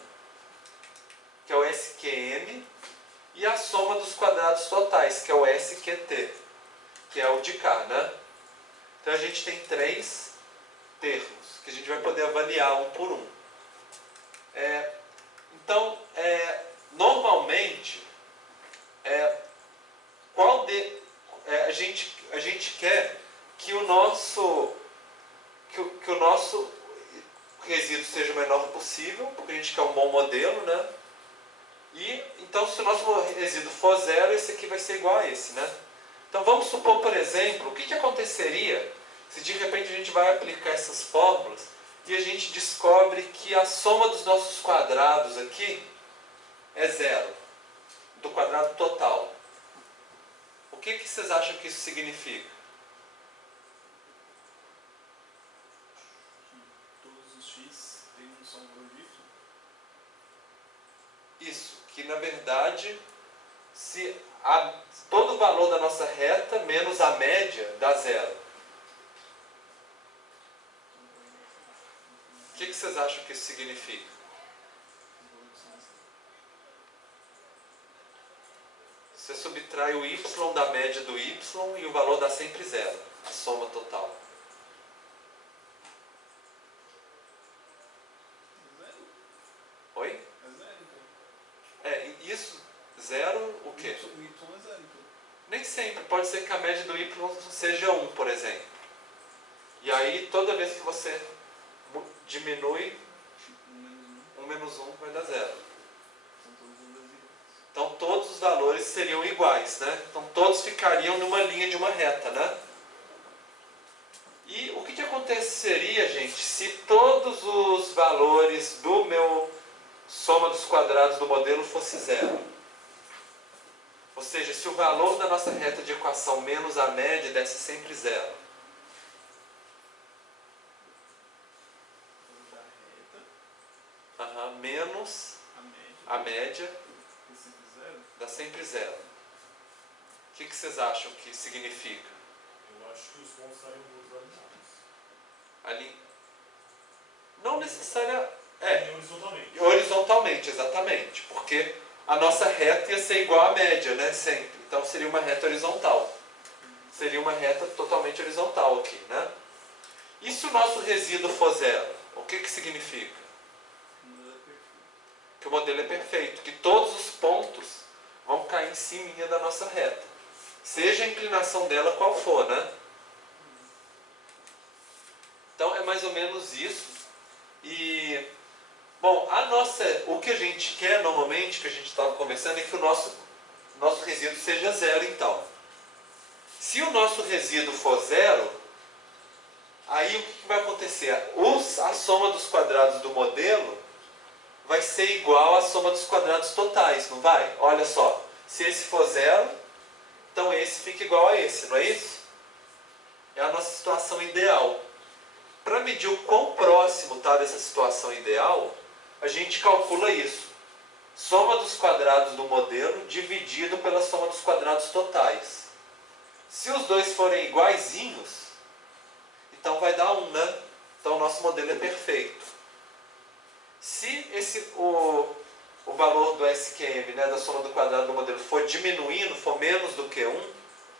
Que é o SQM, e a soma dos quadrados totais, que é o SQT, que é o de cá, né? Então a gente tem 3 termos, que a gente vai poder avaliar um por um. Então, normalmente, a gente quer que o nosso resíduo seja o menor possível, porque a gente quer um bom modelo, né? E, então, se o nosso resíduo for 0, esse aqui vai ser igual a esse, né? Então, vamos supor, por exemplo, o que aconteceria se de repente a gente vai aplicar essas fórmulas e a gente descobre que a soma dos nossos quadrados aqui é 0, do quadrado total. O que vocês acham que isso significa? Todos os x têm um só valor de y? Isso, que na verdade, se todo o valor da nossa reta menos a média dá 0. O que vocês acham que isso significa? Você subtrai o y da média do y e o valor dá sempre 0, a soma total. Zero? Oi? É 0, então. Isso, 0 o quê? O y é 0, então. Nem sempre, pode ser que a média do y seja 1, por exemplo. E aí, toda vez que você diminui, 1 menos 1 vai dar 0. Então todos os valores seriam iguais, né? Então todos ficariam numa linha de uma reta, né? E o que aconteceria, gente, se todos os valores do meu soma dos quadrados do modelo fosse 0? Ou seja, se o valor da nossa reta de equação menos a média desse sempre 0. Menos a média dá sempre 0. O que vocês acham que significa? Eu acho que os pontos estariam todos alinhados. Ali, não necessariamente. Horizontalmente. Horizontalmente, exatamente. Porque a nossa reta ia ser igual à média, né? Sempre. Então seria uma reta horizontal. Seria uma reta totalmente horizontal aqui, né? E se o nosso resíduo for 0? O que significa? Que o modelo é perfeito, que todos os pontos vão cair em cima da nossa reta, seja a inclinação dela qual for, né? Então é mais ou menos isso. E, bom, o que a gente quer normalmente, que a gente estava conversando, é que o nosso resíduo seja 0, então. Se o nosso resíduo for 0, aí o que vai acontecer? A soma dos quadrados do modelo vai ser igual à soma dos quadrados totais, não vai? Olha só, se esse for 0, então esse fica igual a esse, não é isso? É a nossa situação ideal. Para medir o quão próximo está dessa situação ideal, a gente calcula isso. Soma dos quadrados do modelo dividido pela soma dos quadrados totais. Se os dois forem iguaizinhos, então vai dar 1, né? Então o nosso modelo é perfeito. Se o valor do SQM, né, da soma do quadrado do modelo, for diminuindo, for menos do que 1,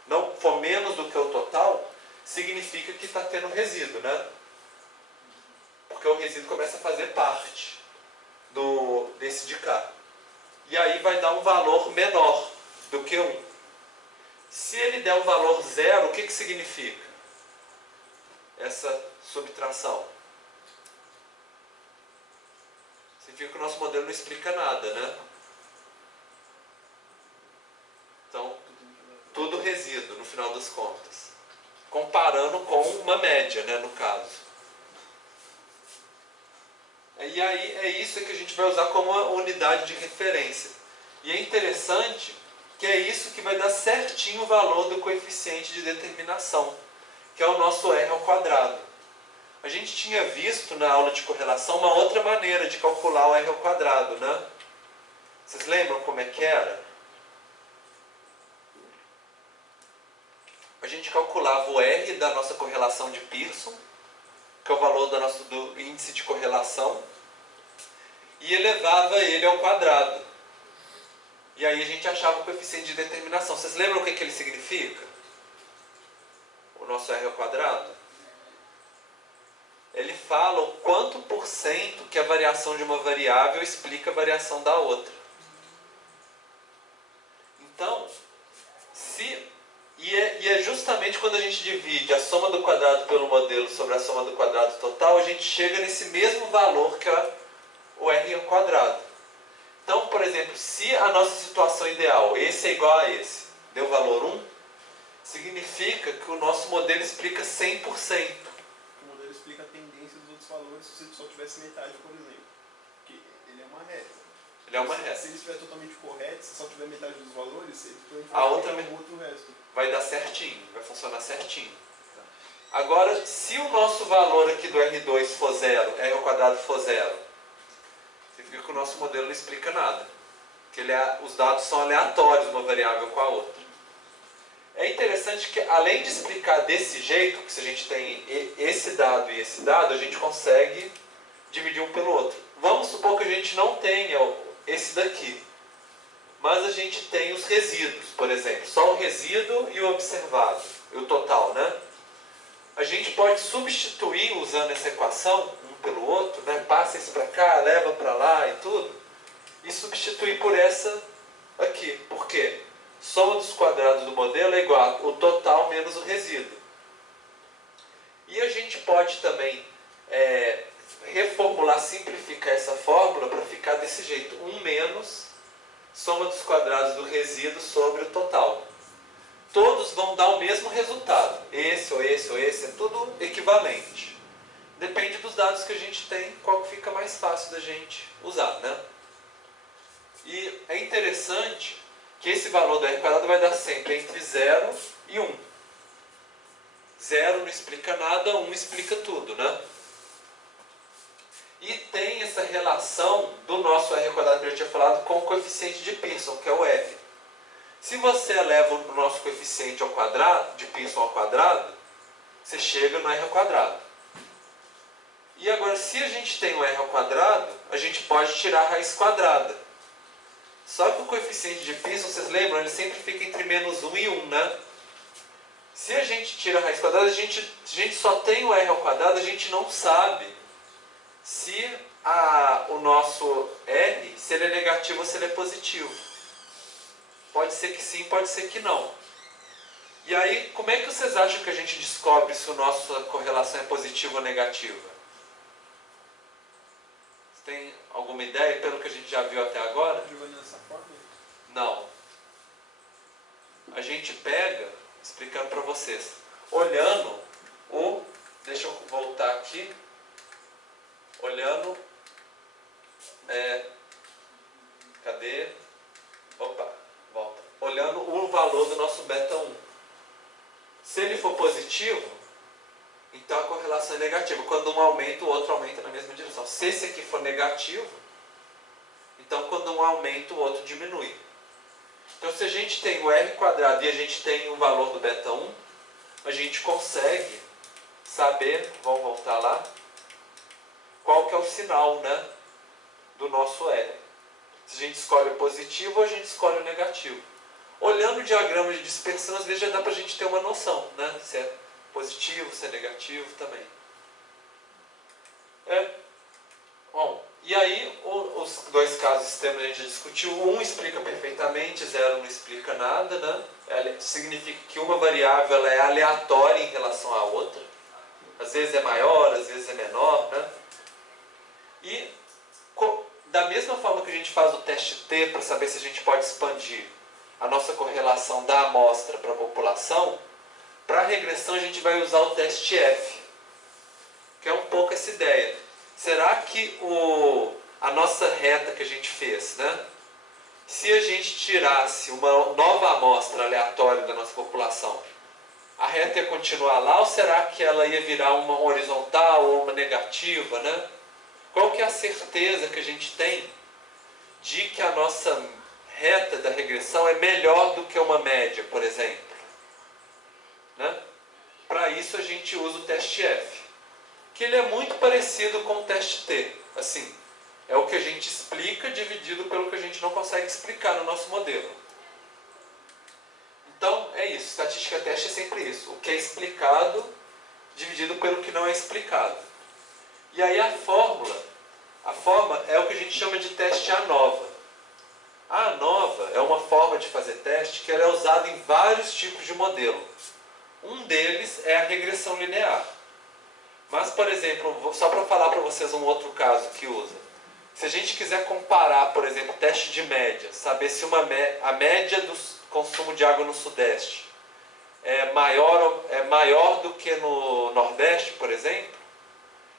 não for menos do que o total, significa que está tendo resíduo, né? Porque o resíduo começa a fazer parte desse de cá. E aí vai dar um valor menor do que 1. Se ele der um valor zero, o que significa essa subtração? Significa que o nosso modelo não explica nada, né? Então, tudo resíduo no final das contas. Comparando com uma média, né, no caso. E aí é isso que a gente vai usar como uma unidade de referência. E é interessante que é isso que vai dar certinho o valor do coeficiente de determinação, que é o nosso R ao quadrado. A gente tinha visto na aula de correlação uma outra maneira de calcular o R ao quadrado, né? Vocês lembram como é que era? A gente calculava o R da nossa correlação de Pearson, que é o valor do índice de correlação, e elevava ele ao quadrado. E aí a gente achava o coeficiente de determinação. Vocês lembram o que ele significa? O nosso R ao quadrado? Ele fala o quanto por cento que a variação de uma variável explica a variação da outra. Então, e é justamente quando a gente divide a soma do quadrado pelo modelo sobre a soma do quadrado total, a gente chega nesse mesmo valor que é o R ao quadrado. Então, por exemplo, se a nossa situação ideal, esse é igual a esse, deu valor 1, significa que o nosso modelo explica 100%. O modelo explica a tendência dos outros valores se você só tivesse metade, por exemplo. Porque ele é uma reta. Ele é uma reta. Se ele estiver totalmente correto, se só tiver metade dos valores, ele a outra o outro resto. Vai dar certinho, vai funcionar certinho. Agora, se o nosso valor aqui do R2 for zero, R ao quadrado for zero, significa que o nosso modelo não explica nada. Que os dados são aleatórios, uma variável com a outra. É interessante que, além de explicar desse jeito, que se a gente tem esse dado e esse dado, a gente consegue dividir um pelo outro. Vamos supor que a gente não tenha esse daqui, mas a gente tem os resíduos, por exemplo, só o resíduo e o observado, e o total, né? A gente pode substituir usando essa equação, um pelo outro, né? Passa esse para cá, leva para lá e tudo, e substituir por essa aqui. Por quê? Soma dos quadrados do modelo é igual ao total menos o resíduo. E a gente pode também reformular, simplificar essa fórmula para ficar desse jeito. 1 menos soma dos quadrados do resíduo sobre o total. Todos vão dar o mesmo resultado. Esse ou esse ou esse, é tudo equivalente. Depende dos dados que a gente tem, qual que fica mais fácil da gente usar, né? E é interessante que esse valor do R quadrado vai dar sempre entre 0 e 1. 0 não explica nada, 1 explica tudo, né? E tem essa relação do nosso R quadrado que eu já tinha falado com o coeficiente de Pearson, que é o R. Se você eleva o nosso coeficiente ao quadrado, de Pearson ao quadrado, você chega no R ao quadrado. E agora, se a gente tem o R ao quadrado, a gente pode tirar a raiz quadrada. Só que o coeficiente de Pearson, vocês lembram, ele sempre fica entre menos 1 e 1, né? Se a gente tira a raiz quadrada, se a gente só tem o R ao quadrado, a gente não sabe se o nosso R, se ele é negativo ou se ele é positivo. Pode ser que sim, pode ser que não. E aí, como é que vocês acham que a gente descobre se a nossa correlação é positiva ou negativa? Você tem alguma ideia, pelo que a gente já viu até agora? Não. A gente pega, explicando para vocês, olhando deixa eu voltar aqui, olhando, cadê? Opa, volta. Olhando o valor do nosso beta 1. Se ele for positivo, então a correlação é negativa. Quando um aumenta, o outro aumenta na mesma direção. Se esse aqui for negativo, então quando um aumenta, o outro diminui. Então se a gente tem o R quadrado e a gente tem o valor do beta 1, a gente consegue saber, vamos voltar lá, qual que é o sinal, né, do nosso R. Se a gente escolhe o positivo ou a gente escolhe o negativo. Olhando o diagrama de dispersão, às vezes já dá para a gente ter uma noção, né? Se é positivo, se é negativo também. Bom, e aí os dois casos extremos a gente já discutiu. Um explica perfeitamente, zero não explica nada, né? Significa que uma variável ela é aleatória em relação à outra. Às vezes é maior, às vezes é menor, né? E da mesma forma que a gente faz o teste T para saber se a gente pode expandir a nossa correlação da amostra para a população, para a regressão a gente vai usar o teste F, que é um pouco essa ideia. Será que a nossa reta que a gente fez, né? Se a gente tirasse uma nova amostra aleatória da nossa população, a reta ia continuar lá ou será que ela ia virar uma horizontal ou uma negativa, né? Qual que é a certeza que a gente tem de que a nossa reta da regressão é melhor do que uma média, por exemplo? Né? Para isso a gente usa o teste F, que ele é muito parecido com o teste T. Assim, é o que a gente explica dividido pelo que a gente não consegue explicar no nosso modelo. Então, é isso. Estatística teste é sempre isso. O que é explicado dividido pelo que não é explicado. E aí a forma é o que a gente chama de teste ANOVA. A ANOVA é uma forma de fazer teste que ela é usada em vários tipos de modelo. Um deles é a regressão linear. Mas, por exemplo, só para falar para vocês um outro caso que usa. Se a gente quiser comparar, por exemplo, teste de média, saber se a média do consumo de água no Sudeste é maior do que no Nordeste, por exemplo,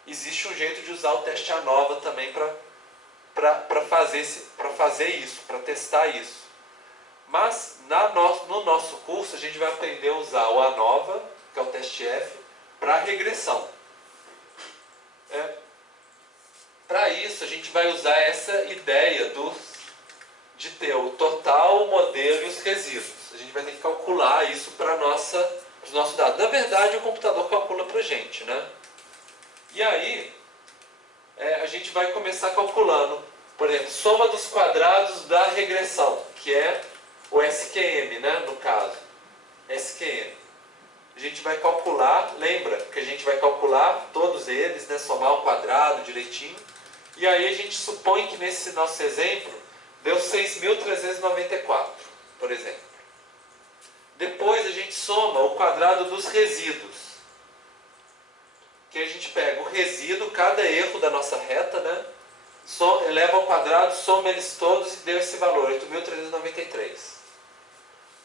existe um jeito de usar o teste ANOVA também para fazer isso, para testar isso. Mas no nosso curso a gente vai aprender a usar o ANOVA, que é o teste F, para regressão. Para isso a gente vai usar essa ideia de ter o total, o modelo e os resíduos. A gente vai ter que calcular isso para os nossos dados. Na verdade o computador calcula para a gente, né? E aí a gente vai começar calculando, por exemplo, soma dos quadrados da regressão, que é o SQM, né, no caso. SQM. A gente vai calcular, lembra que a gente vai calcular todos eles, né, somar o quadrado direitinho. E aí a gente supõe que nesse nosso exemplo deu 6.394, por exemplo. Depois a gente soma o quadrado dos resíduos. Que a gente pega o resíduo, cada erro da nossa reta, né? Eleva ao quadrado, soma eles todos e deu esse valor, 8.393.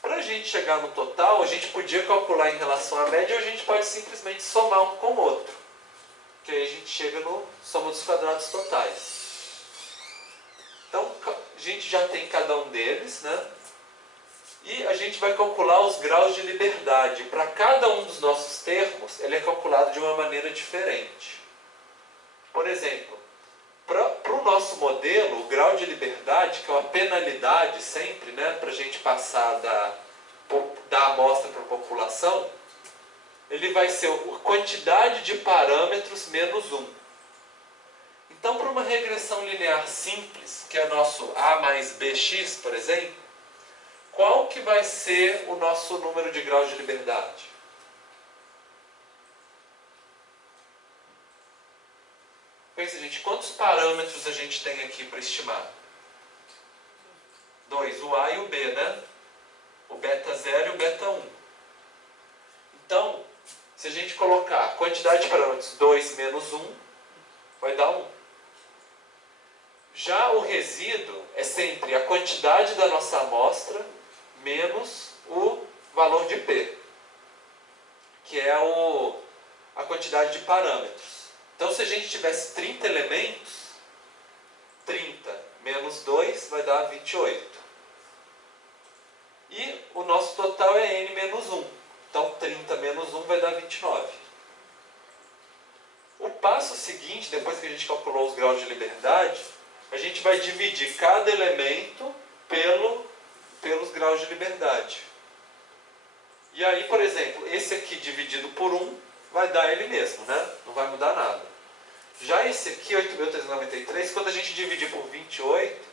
Para a gente chegar no total, a gente podia calcular em relação à média ou a gente pode simplesmente somar um com o outro. Que aí a gente chega no soma dos quadrados totais. Então, a gente já tem cada um deles, né? E a gente vai calcular os graus de liberdade. Para cada um dos nossos termos, ele é calculado de uma maneira diferente. Por exemplo, para o nosso modelo, o grau de liberdade, que é uma penalidade sempre, né, para a gente passar da amostra para a população, ele vai ser a quantidade de parâmetros menos 1. Então, para uma regressão linear simples, que é nosso A mais BX, por exemplo, qual que vai ser o nosso número de graus de liberdade? Pensa, gente, quantos parâmetros a gente tem aqui para estimar? 2, o A e o B, né? O beta 0 e o beta 1. Então, se a gente colocar a quantidade de parâmetros 2 menos 1, vai dar 1. Já o resíduo é sempre a quantidade da nossa amostra menos o valor de P, que é a quantidade de parâmetros. Então, se a gente tivesse 30 elementos, 30 menos 2 vai dar 28. E o nosso total é N menos 1. Então, 30 menos 1 vai dar 29. O passo seguinte, depois que a gente calculou os graus de liberdade, a gente vai dividir cada elemento pelos graus de liberdade. E aí, por exemplo, esse aqui dividido por 1 vai dar ele mesmo, né? Não vai mudar nada. Já esse aqui, 8.393, quando a gente dividir por 28,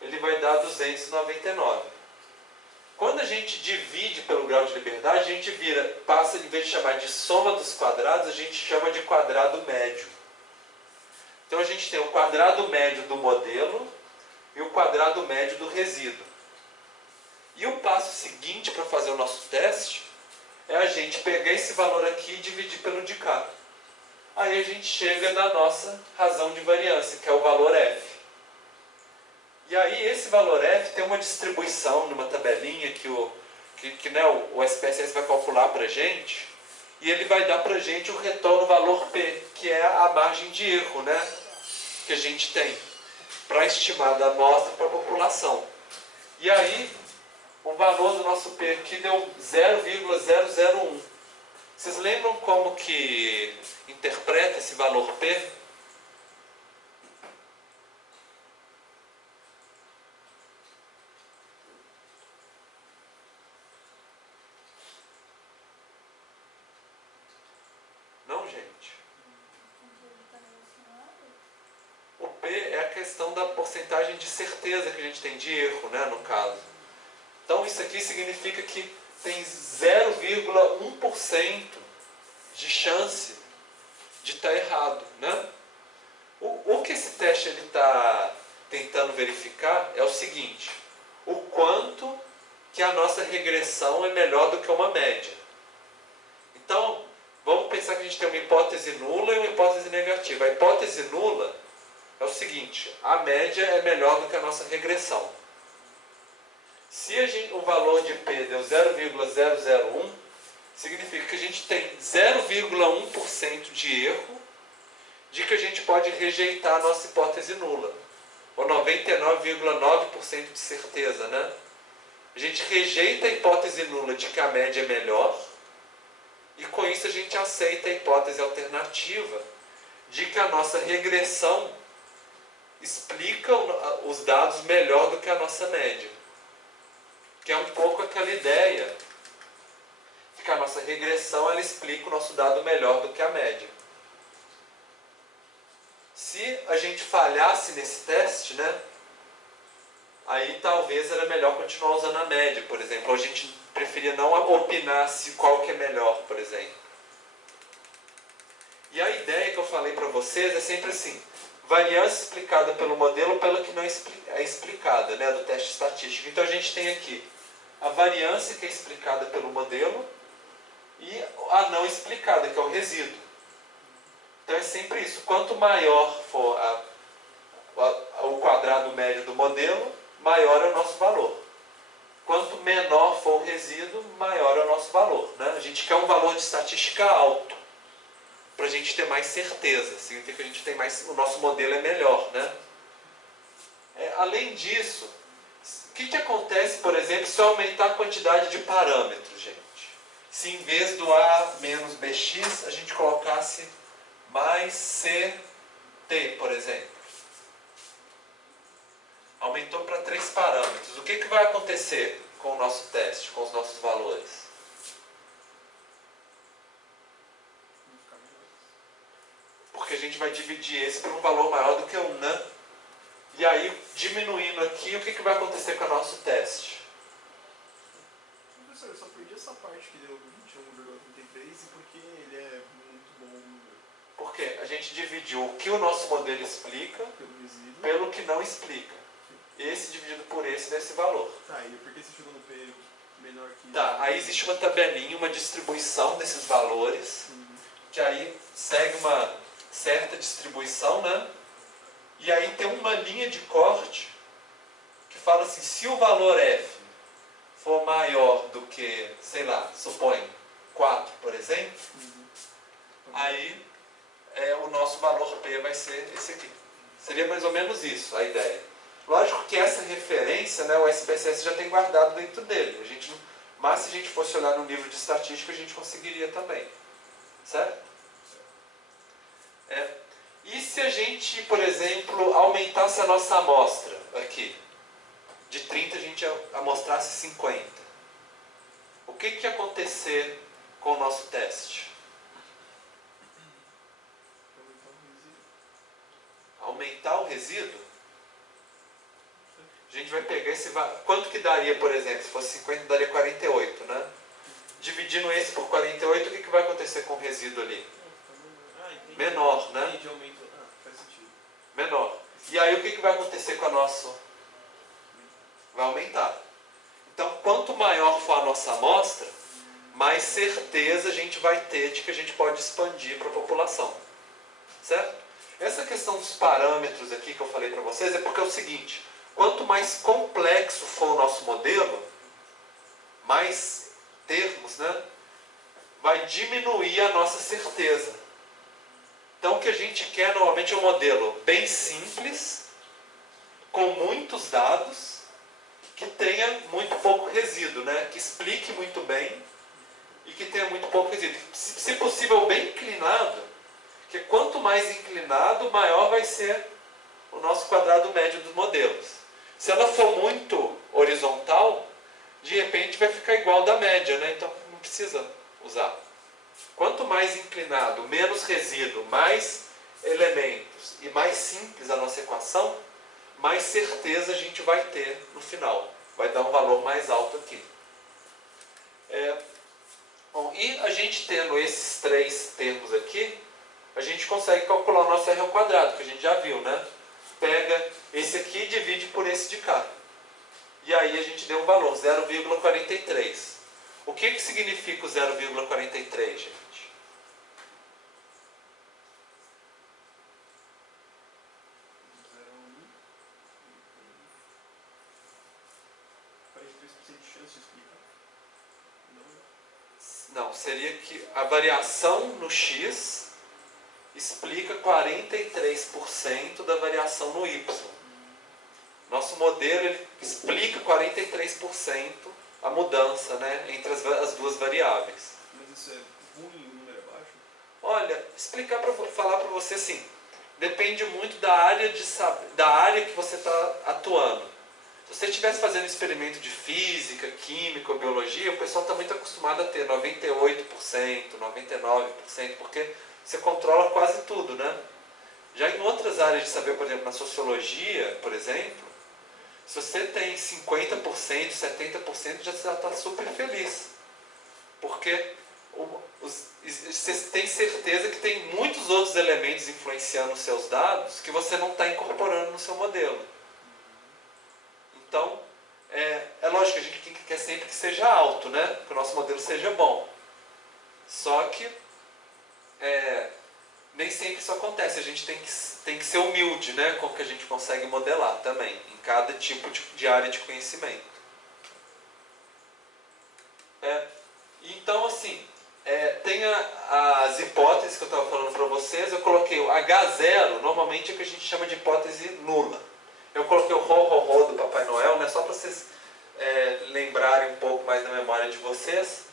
ele vai dar 299. Quando a gente divide pelo grau de liberdade, a gente passa, em vez de chamar de soma dos quadrados, a gente chama de quadrado médio. Então a gente tem o quadrado médio do modelo e o quadrado médio do resíduo. E o passo seguinte para fazer o nosso teste é a gente pegar esse valor aqui e dividir pelo de cá. Aí a gente chega na nossa razão de variância, que é o valor F. E aí esse valor F tem uma distribuição numa tabelinha que o SPSS vai calcular para a gente, e ele vai dar para a gente o retorno valor P, que é a margem de erro, né, que a gente tem para estimar da amostra para a população. E aí o valor do nosso P aqui deu 0,001. Vocês lembram como que interpreta esse valor P? Não, gente. O P é a questão da porcentagem de certeza que a gente tem de erro, né, no caso. Então isso aqui significa que tem 0,1% de chance de estar errado, né? O que esse teste está tentando verificar é o seguinte: o quanto que a nossa regressão é melhor do que uma média. Então, vamos pensar que a gente tem uma hipótese nula e uma hipótese negativa. A hipótese nula é o seguinte: a média é melhor do que a nossa regressão. Se o valor de P deu 0,001, significa que a gente tem 0,1% de erro de que a gente pode rejeitar a nossa hipótese nula. Ou 99,9% de certeza, né? A gente rejeita a hipótese nula de que a média é melhor, e com isso a gente aceita a hipótese alternativa de que a nossa regressão explica os dados melhor do que a nossa média. Que é um pouco aquela ideia de que a nossa regressão ela explica o nosso dado melhor do que a média. Se a gente falhasse nesse teste, né, aí talvez era melhor continuar usando a média, por exemplo. Ou a gente preferia não opinar se qual que é melhor, por exemplo. E a ideia que eu falei para vocês é sempre assim: variância explicada pelo modelo pela que não é explicada, né, do teste estatístico. Então a gente tem aqui a variância que é explicada pelo modelo e a não explicada, que é o resíduo. Então é sempre isso: quanto maior for o quadrado médio do modelo, maior é o nosso valor. Quanto menor for o resíduo, maior é o nosso valor, né? A gente quer um valor de estatística alto, para a gente ter mais certeza. Significa que a gente tem mais, o nosso modelo é melhor, né? Além disso, o que acontece, por exemplo, se eu aumentar a quantidade de parâmetros, gente? Se em vez do A menos BX, a gente colocasse mais CT, por exemplo. Aumentou para 3 parâmetros. O que vai acontecer com o nosso teste, com os nossos valores? Porque a gente vai dividir esse por um valor maior do que 1, né? E aí, diminuindo aqui, o que vai acontecer com o nosso teste? Professor, eu só perdi essa parte que deu 21,33 e porque ele é muito bom o número. Porque a gente dividiu o que o nosso modelo explica pelo que não explica. Esse dividido por esse desse valor. Tá, e por que você chegou no P menor que... Tá, aí existe uma tabelinha, uma distribuição desses valores, que aí segue uma certa distribuição, né? E aí tem uma linha de corte que fala assim: se o valor F for maior do que, sei lá, supõe 4, por exemplo, aí o nosso valor P vai ser esse aqui. Seria mais ou menos isso a ideia. Lógico que essa referência, né, o SPSS já tem guardado dentro dele. Mas se a gente fosse olhar no livro de estatística, a gente conseguiria também. Certo? E se a gente, por exemplo, aumentasse a nossa amostra aqui? De 30 a gente amostrasse 50. O que ia acontecer com o nosso teste? Aumentar o resíduo? A gente vai pegar esse... Quanto que daria, por exemplo? Se fosse 50, daria 48, né? Dividindo esse por 48, o que vai acontecer com o resíduo ali? Menor, né? Faz sentido. Menor. E aí o que vai acontecer com a nossa... Vai aumentar. Então, quanto maior for a nossa amostra, mais certeza a gente vai ter de que a gente pode expandir para a população. Certo? Essa questão dos parâmetros aqui que eu falei para vocês é porque é o seguinte: quanto mais complexo for o nosso modelo, mais termos, né, vai diminuir a nossa certeza. Então o que a gente quer normalmente é um modelo bem simples, com muitos dados, que tenha muito pouco resíduo, né, que explique muito bem e que tenha muito pouco resíduo. Se possível, bem inclinado, porque quanto mais inclinado, maior vai ser o nosso quadrado médio dos modelos. Se ela for muito horizontal, de repente vai ficar igual da média, né? Então não precisa usar. Quanto mais inclinado, menos resíduo, mais elementos e mais simples a nossa equação, mais certeza a gente vai ter no final. Vai dar um valor mais alto aqui. Bom, e a gente tendo esses três termos aqui, a gente consegue calcular o nosso R ao quadrado, que a gente já viu, né? Pega esse aqui e divide por esse de cá. E aí a gente deu um valor, 0,43. O que significa o 0,43, gente? Não, seria que a variação no x explica 43% da variação no y. Nosso modelo ele explica 43% a mudança, né, entre as duas variáveis. Mas isso é ruim, o número é baixo? Olha, falar para você assim, depende muito da área, da área que você está atuando. Se você estivesse fazendo experimento de física, química ou biologia, o pessoal está muito acostumado a ter 98%, 99%, porque você controla quase tudo, né? Já em outras áreas de saber, por exemplo, na sociologia, por exemplo, se você tem 50%, 70%, já está super feliz. Porque você tem certeza que tem muitos outros elementos influenciando os seus dados que você não está incorporando no seu modelo. Então, é lógico, a gente quer sempre que seja alto, né? Que o nosso modelo seja bom. Só que nem sempre isso acontece. A gente tem que ser humilde, né? Com o que a gente consegue modelar também, em cada tipo de área de conhecimento. Então, assim, tem as hipóteses que eu estava falando para vocês. Eu coloquei o H0, normalmente é o que a gente chama de hipótese nula. Eu coloquei o ro do Papai Noel, né, só para vocês lembrarem um pouco mais da memória de vocês.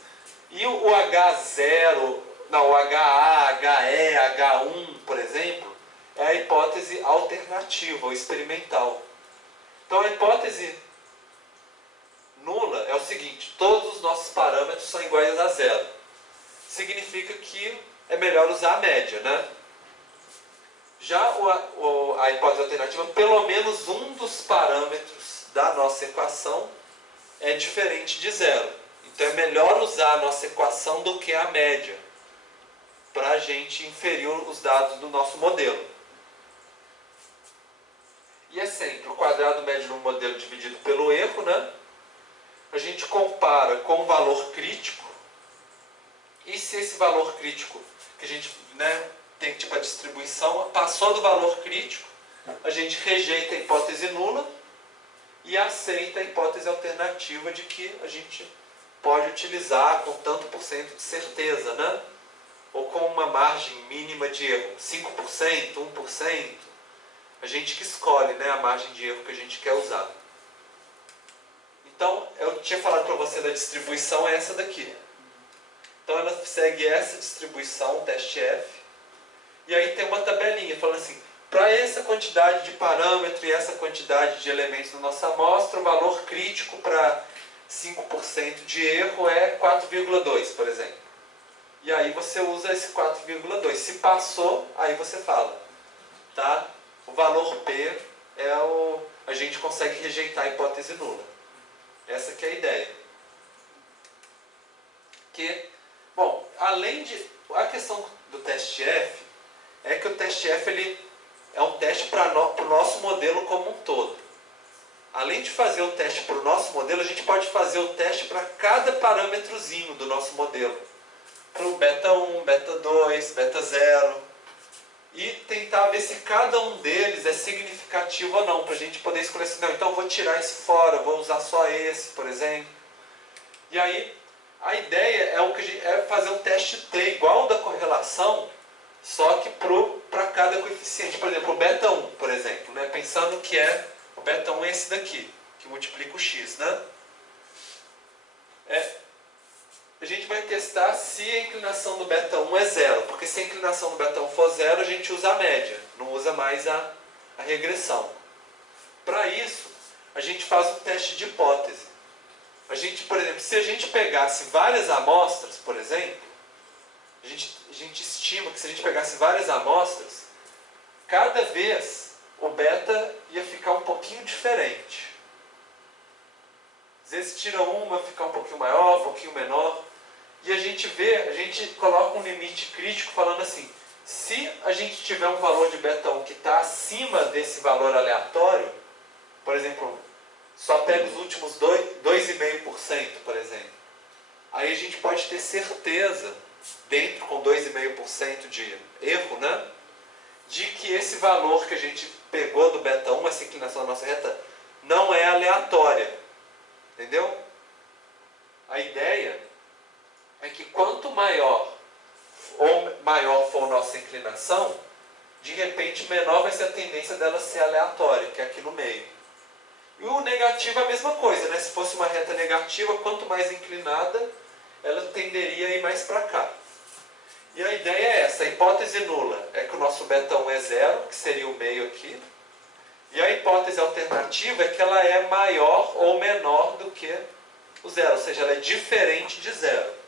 E o H0, não, o HA, HE, H1, por exemplo, é a hipótese alternativa ou experimental. Então a hipótese nula é o seguinte: todos os nossos parâmetros são iguais a zero. Significa que é melhor usar a média, né? Já a hipótese alternativa, pelo menos um dos parâmetros da nossa equação é diferente de zero. Então é melhor usar a nossa equação do que a média, para a gente inferir os dados do nosso modelo. E é sempre o quadrado médio no modelo dividido pelo erro, né? A gente compara com o valor crítico. E se esse valor crítico, que a gente, né, tem tipo a distribuição, passou do valor crítico, a gente rejeita a hipótese nula e aceita a hipótese alternativa de que a gente pode utilizar com tanto por cento de certeza, né? Ou com uma margem mínima de erro, 5%, 1%. A gente que escolhe, né, a margem de erro que a gente quer usar. Então, eu tinha falado para você da distribuição, é essa daqui. Então, ela segue essa distribuição, teste F. E aí tem uma tabelinha falando assim, para essa quantidade de parâmetro e essa quantidade de elementos na nossa amostra, o valor crítico para 5% de erro é 4,2, por exemplo. E aí você usa esse 4,2. Se passou, aí você fala, tá? O valor P é a gente consegue rejeitar a hipótese nula. Essa que é a ideia. Bom, além de... A questão do teste F é que o teste F ele é um teste para o nosso modelo como um todo. Além de fazer o teste para o nosso modelo, a gente pode fazer o teste para cada parâmetrozinho do nosso modelo. Para o beta 1, beta 2, beta 0. E tentar ver se cada um deles é significativo ou não, para a gente poder escolher assim, não, então eu vou tirar esse fora, vou usar só esse, por exemplo. E aí, a ideia é fazer um teste T igual ao da correlação, só que para cada coeficiente. Por exemplo, o beta 1, por exemplo, né? Pensando que o beta 1 é esse daqui, que multiplica o x, né? A gente vai testar se a inclinação do beta 1 é zero, porque se a inclinação do beta 1 for zero, a gente usa a média, não usa mais a regressão. Para isso, a gente faz um teste de hipótese. Por exemplo, se a gente pegasse várias amostras, por exemplo, a gente estima que se a gente pegasse várias amostras, cada vez o beta ia ficar um pouquinho diferente. Às vezes tira uma, fica um pouquinho maior, um pouquinho menor. E a gente coloca um limite crítico falando assim, se a gente tiver um valor de beta 1 que está acima desse valor aleatório, por exemplo, só pega os últimos 2,5%, por exemplo. Aí a gente pode ter certeza, dentro com 2,5% de erro, né, de que esse valor que a gente pegou do beta 1, essa inclinação da nossa reta, não é aleatória. Entendeu? A ideia é que quanto maior for a nossa inclinação, de repente menor vai ser a tendência dela ser aleatória, que é aqui no meio. E o negativo é a mesma coisa, né? Se fosse uma reta negativa, quanto mais inclinada, ela tenderia a ir mais para cá. E a ideia é essa, a hipótese nula é que o nosso beta 1 é zero, que seria o meio aqui. E a hipótese alternativa é que ela é maior ou menor do que o zero, ou seja, ela é diferente de zero.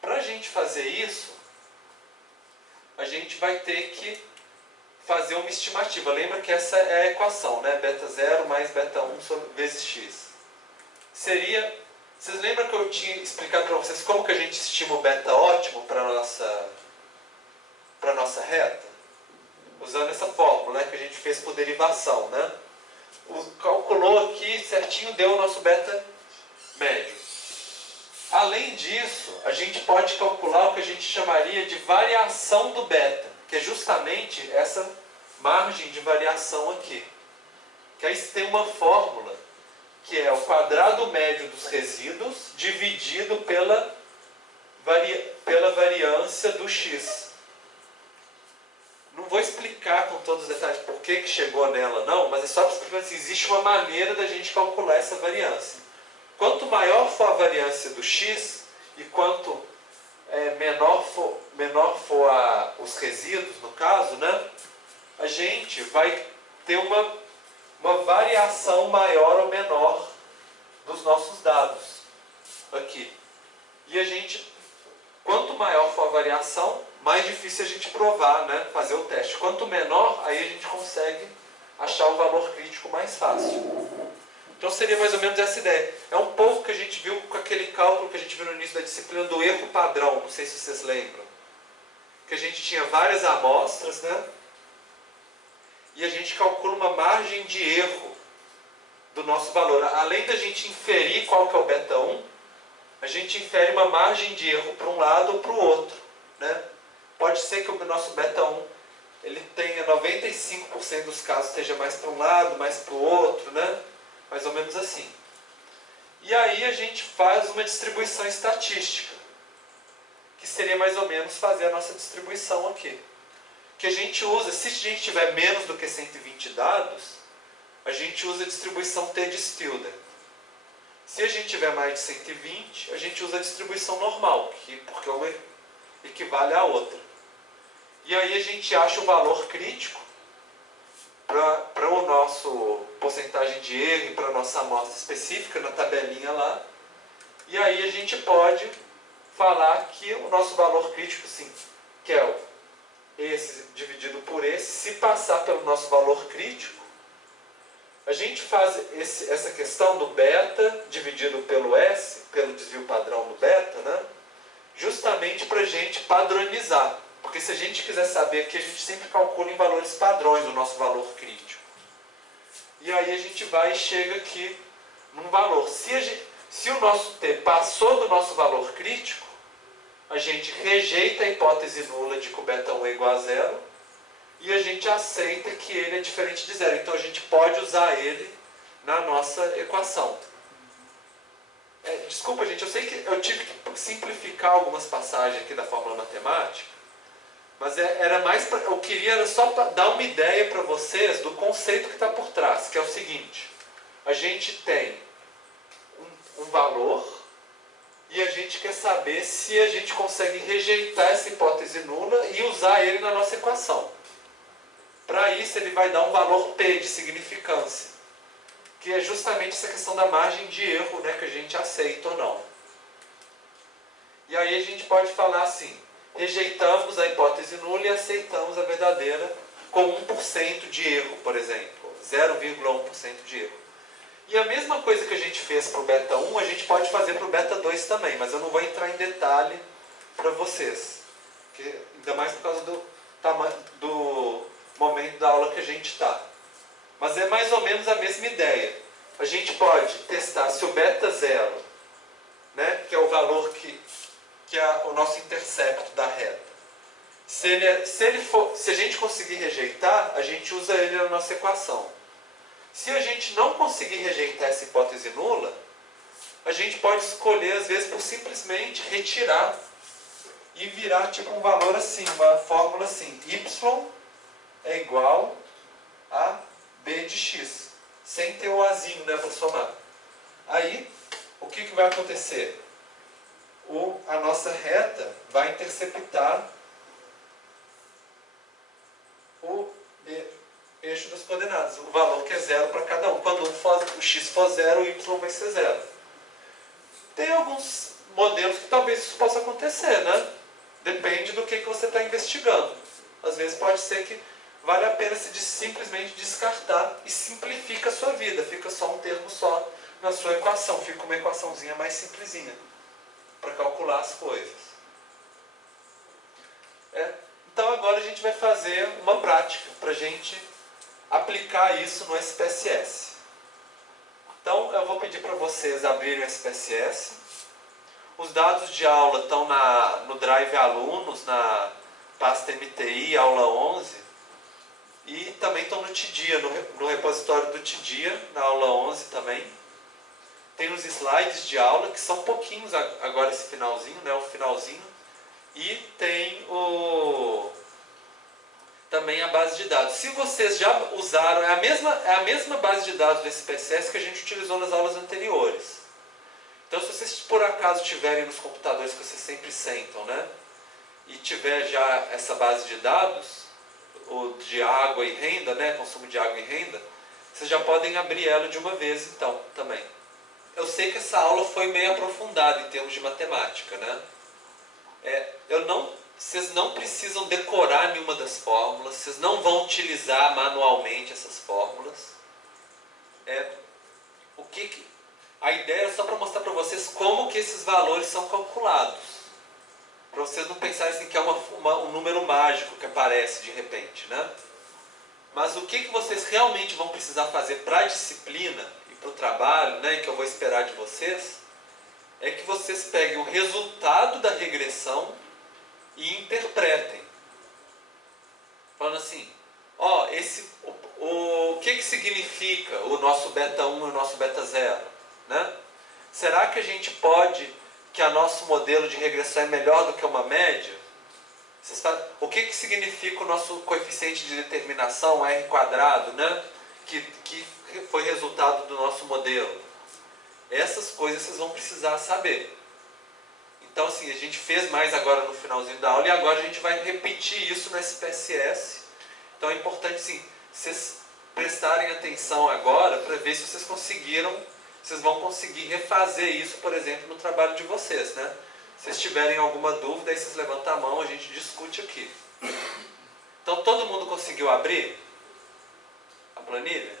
Para a gente fazer isso, a gente vai ter que fazer uma estimativa. Lembra que essa é a equação, né? Beta 0 mais beta 1 vezes x. Vocês lembram que eu tinha explicado para vocês como que a gente estima o beta ótimo para a nossa reta? Usando essa fórmula, né, que a gente fez por derivação, né? Calculou aqui certinho, deu o nosso beta médio. Além disso, a gente pode calcular o que a gente chamaria de variação do beta, que é justamente essa margem de variação aqui. Que aí tem uma fórmula, que é o quadrado médio dos resíduos dividido pela variância do x. Não vou explicar com todos os detalhes por que chegou nela, não, mas é só para explicar assim, existe uma maneira da gente calcular essa variância. Quanto maior for a variância do x e quanto menor for os resíduos, no caso, né, a gente vai ter uma variação maior ou menor dos nossos dados aqui. E quanto maior for a variação, mais difícil a gente provar, né, fazer o teste. Quanto menor, aí a gente consegue achar o valor crítico mais fácil. Então seria mais ou menos essa ideia. É um pouco que a gente viu com aquele cálculo que a gente viu no início da disciplina do erro padrão, não sei se vocês lembram. Que a gente tinha várias amostras, né? E a gente calcula uma margem de erro do nosso valor. Além da gente inferir qual que é o beta 1, a gente infere uma margem de erro para um lado ou para o outro, né? Pode ser que o nosso beta 1 ele tenha 95% dos casos esteja mais para um lado, mais para o outro, né? Mais ou menos assim. E aí a gente faz uma distribuição estatística, que seria mais ou menos fazer a nossa distribuição aqui. Que a gente usa, se a gente tiver menos do que 120 dados, a gente usa a distribuição T de Stilden. Se a gente tiver mais de 120, a gente usa a distribuição normal, porque uma equivale à outra. E aí a gente acha o valor crítico para o nosso porcentagem de erro e para a nossa amostra específica na tabelinha lá. E aí a gente pode falar que o nosso valor crítico, sim, que é esse dividido por esse, se passar pelo nosso valor crítico, A gente faz essa questão do beta dividido pelo S, pelo desvio padrão do beta, né? Justamente para a gente padronizar. Porque se a gente quiser saber aqui, a gente sempre calcula em valores padrões o nosso valor crítico. E aí a gente vai e chega aqui num valor. Se o nosso T passou do nosso valor crítico, a gente rejeita a hipótese nula de que o beta 1 é igual a zero e a gente aceita que ele é diferente de zero. Então a gente pode usar ele na nossa equação. Desculpa, gente, eu sei que eu tive que simplificar algumas passagens aqui da fórmula matemática, mas eu queria só dar uma ideia para vocês do conceito que está por trás, que é o seguinte: a gente tem um valor e a gente quer saber se a gente consegue rejeitar essa hipótese nula e usar ele na nossa equação. Para isso, ele vai dar um valor P de significância, que é justamente essa questão da margem de erro, né, que a gente aceita ou não. E aí a gente pode falar assim: rejeitamos a hipótese nula e aceitamos a verdadeira com 1% de erro, por exemplo, 0,1% de erro. E a mesma coisa que a gente fez para o beta 1, a gente pode fazer para o beta 2 também, mas eu não vou entrar em detalhe para vocês, ainda mais por causa do momento da aula que a gente está. Mas é mais ou menos a mesma ideia. A gente pode testar se o beta 0, né, que é o valor que é o nosso intercepto da reta, se a gente conseguir rejeitar, a gente usa ele na nossa equação. Se a gente não conseguir rejeitar essa hipótese nula, a gente pode escolher, às vezes, por simplesmente retirar e virar tipo um valor assim, uma fórmula assim: y é igual a b de x, sem ter o azinho, né, para somar. Aí, o que vai acontecer? A nossa reta vai interceptar o eixo das coordenadas, o valor que é zero para cada um. Quando o x for zero, o y vai ser zero. Tem alguns modelos que talvez isso possa acontecer, né? Depende do que você está investigando. Às vezes pode ser que vale a pena simplesmente descartar e simplifica a sua vida. Fica só um termo só na sua equação. Fica uma equaçãozinha mais simplesinha para calcular as coisas. Então agora a gente vai fazer uma prática para a gente aplicar isso no SPSS. Então eu vou pedir para vocês abrirem o SPSS. Os dados de aula estão no Drive Alunos, na pasta MTI, aula 11. E também estão no TDIA, no repositório do TDIA, na aula 11 também. Tem os slides de aula, que são pouquinhos agora esse finalzinho, né, o finalzinho. E tem também a base de dados. Se vocês já usaram, é a mesma base de dados do SPSS que a gente utilizou nas aulas anteriores. Então, se vocês por acaso tiverem nos computadores que vocês sempre sentam, né, e tiver já essa base de dados, o de água e renda, né, consumo de água e renda, vocês já podem abrir ela de uma vez, então, também. Eu sei que essa aula foi meio aprofundada em termos de matemática, né? Vocês não precisam decorar nenhuma das fórmulas, vocês não vão utilizar manualmente essas fórmulas. A ideia é só para mostrar para vocês como que esses valores são calculados. Para vocês não pensarem assim que é um número mágico que aparece de repente, né? Mas o que vocês realmente vão precisar fazer para a disciplina e para o trabalho, né, que eu vou esperar de vocês, é que vocês peguem o resultado da regressão e interpretem. Falando assim, o que significa o nosso beta 1 e o nosso beta 0? Né? Será que a gente que o nosso modelo de regressão é melhor do que uma média? O que significa o nosso coeficiente de determinação, R quadrado, né? que foi resultado do nosso modelo? Essas coisas vocês vão precisar saber. Então, assim, a gente fez mais agora no finalzinho da aula e agora a gente vai repetir isso no SPSS. Então é importante, sim, vocês prestarem atenção agora para ver se vocês vocês vão conseguir refazer isso, por exemplo, no trabalho de vocês, né? Se vocês tiverem alguma dúvida, aí vocês levantam a mão, a gente discute aqui. Então, todo mundo conseguiu abrir a planilha?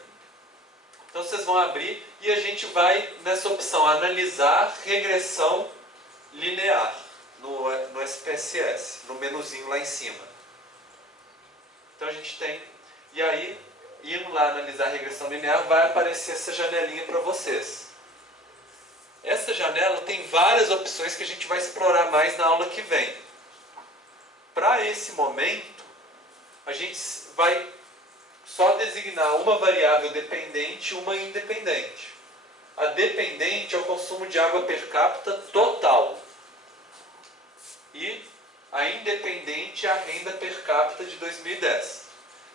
Então vocês vão abrir e a gente vai nessa opção, analisar regressão linear no SPSS, no menuzinho lá em cima. Então a gente tem, e aí, indo lá analisar regressão linear, vai aparecer essa janelinha para vocês. Essa janela tem várias opções que a gente vai explorar mais na aula que vem. Para esse momento, a gente vai só designar uma variável dependente e uma independente. A dependente é o consumo de água per capita total. E a independente é a renda per capita de 2010,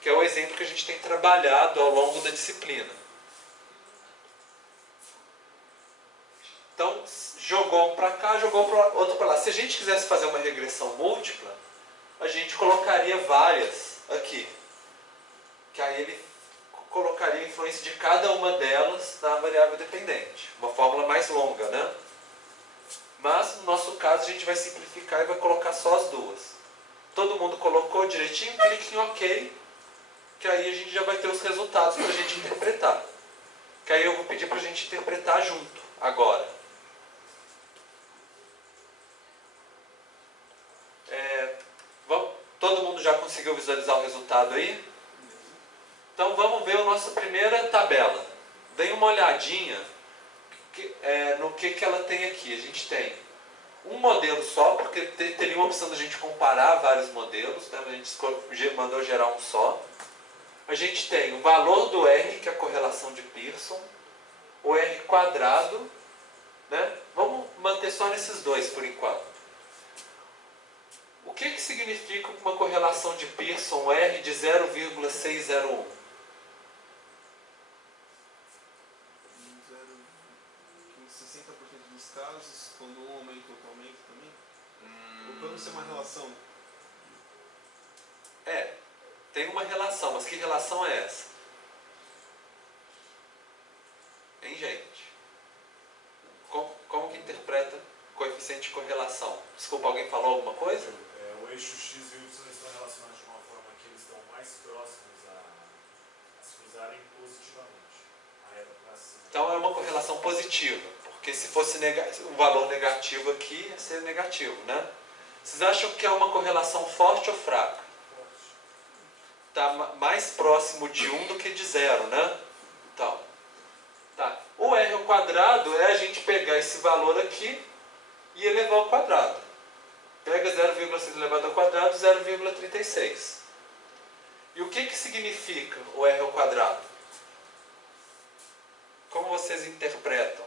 que é o exemplo que a gente tem trabalhado ao longo da disciplina. Então, jogou um para cá, jogou outro para lá. Se a gente quisesse fazer uma regressão múltipla, a gente colocaria várias aqui. Que aí ele colocaria a influência de cada uma delas na variável dependente. Uma fórmula mais longa, né? Mas, no nosso caso, a gente vai simplificar e vai colocar só as duas. Todo mundo colocou direitinho, clique em OK, que aí a gente já vai ter os resultados para a gente interpretar. Que aí eu vou pedir para a gente interpretar junto, agora. Todo mundo já conseguiu visualizar o resultado aí? Então vamos ver a nossa primeira tabela. Dê uma olhadinha no que ela tem aqui. A gente tem um modelo só, porque teria uma opção da gente comparar vários modelos, né? A gente mandou gerar um só. A gente tem o valor do R, que é a correlação de Pearson, o R quadrado, né? Vamos manter só nesses dois por enquanto. O que significa uma correlação de Pearson R de 0,601? Em 60% dos casos, quando um aumenta, outro aumenta também? Ou pode ser uma relação? Tem uma relação, mas que relação é essa? Hein, gente? Como que interpreta coeficiente de correlação? Desculpa, alguém falou alguma coisa? O eixo x e y estão relacionados de uma forma que eles estão mais próximos a se cruzarem positivamente. A reta para cima. Então é uma correlação positiva, porque se fosse um valor negativo aqui, ia ser negativo, né? Vocês acham que é uma correlação forte ou fraca? Está mais próximo de 1 do que de 0, né? Então, tá. O R ao quadrado é a gente pegar esse valor aqui e elevar ao quadrado. Pega 0,6 elevado ao quadrado, 0,36. E o que significa o R ao quadrado? Como vocês interpretam?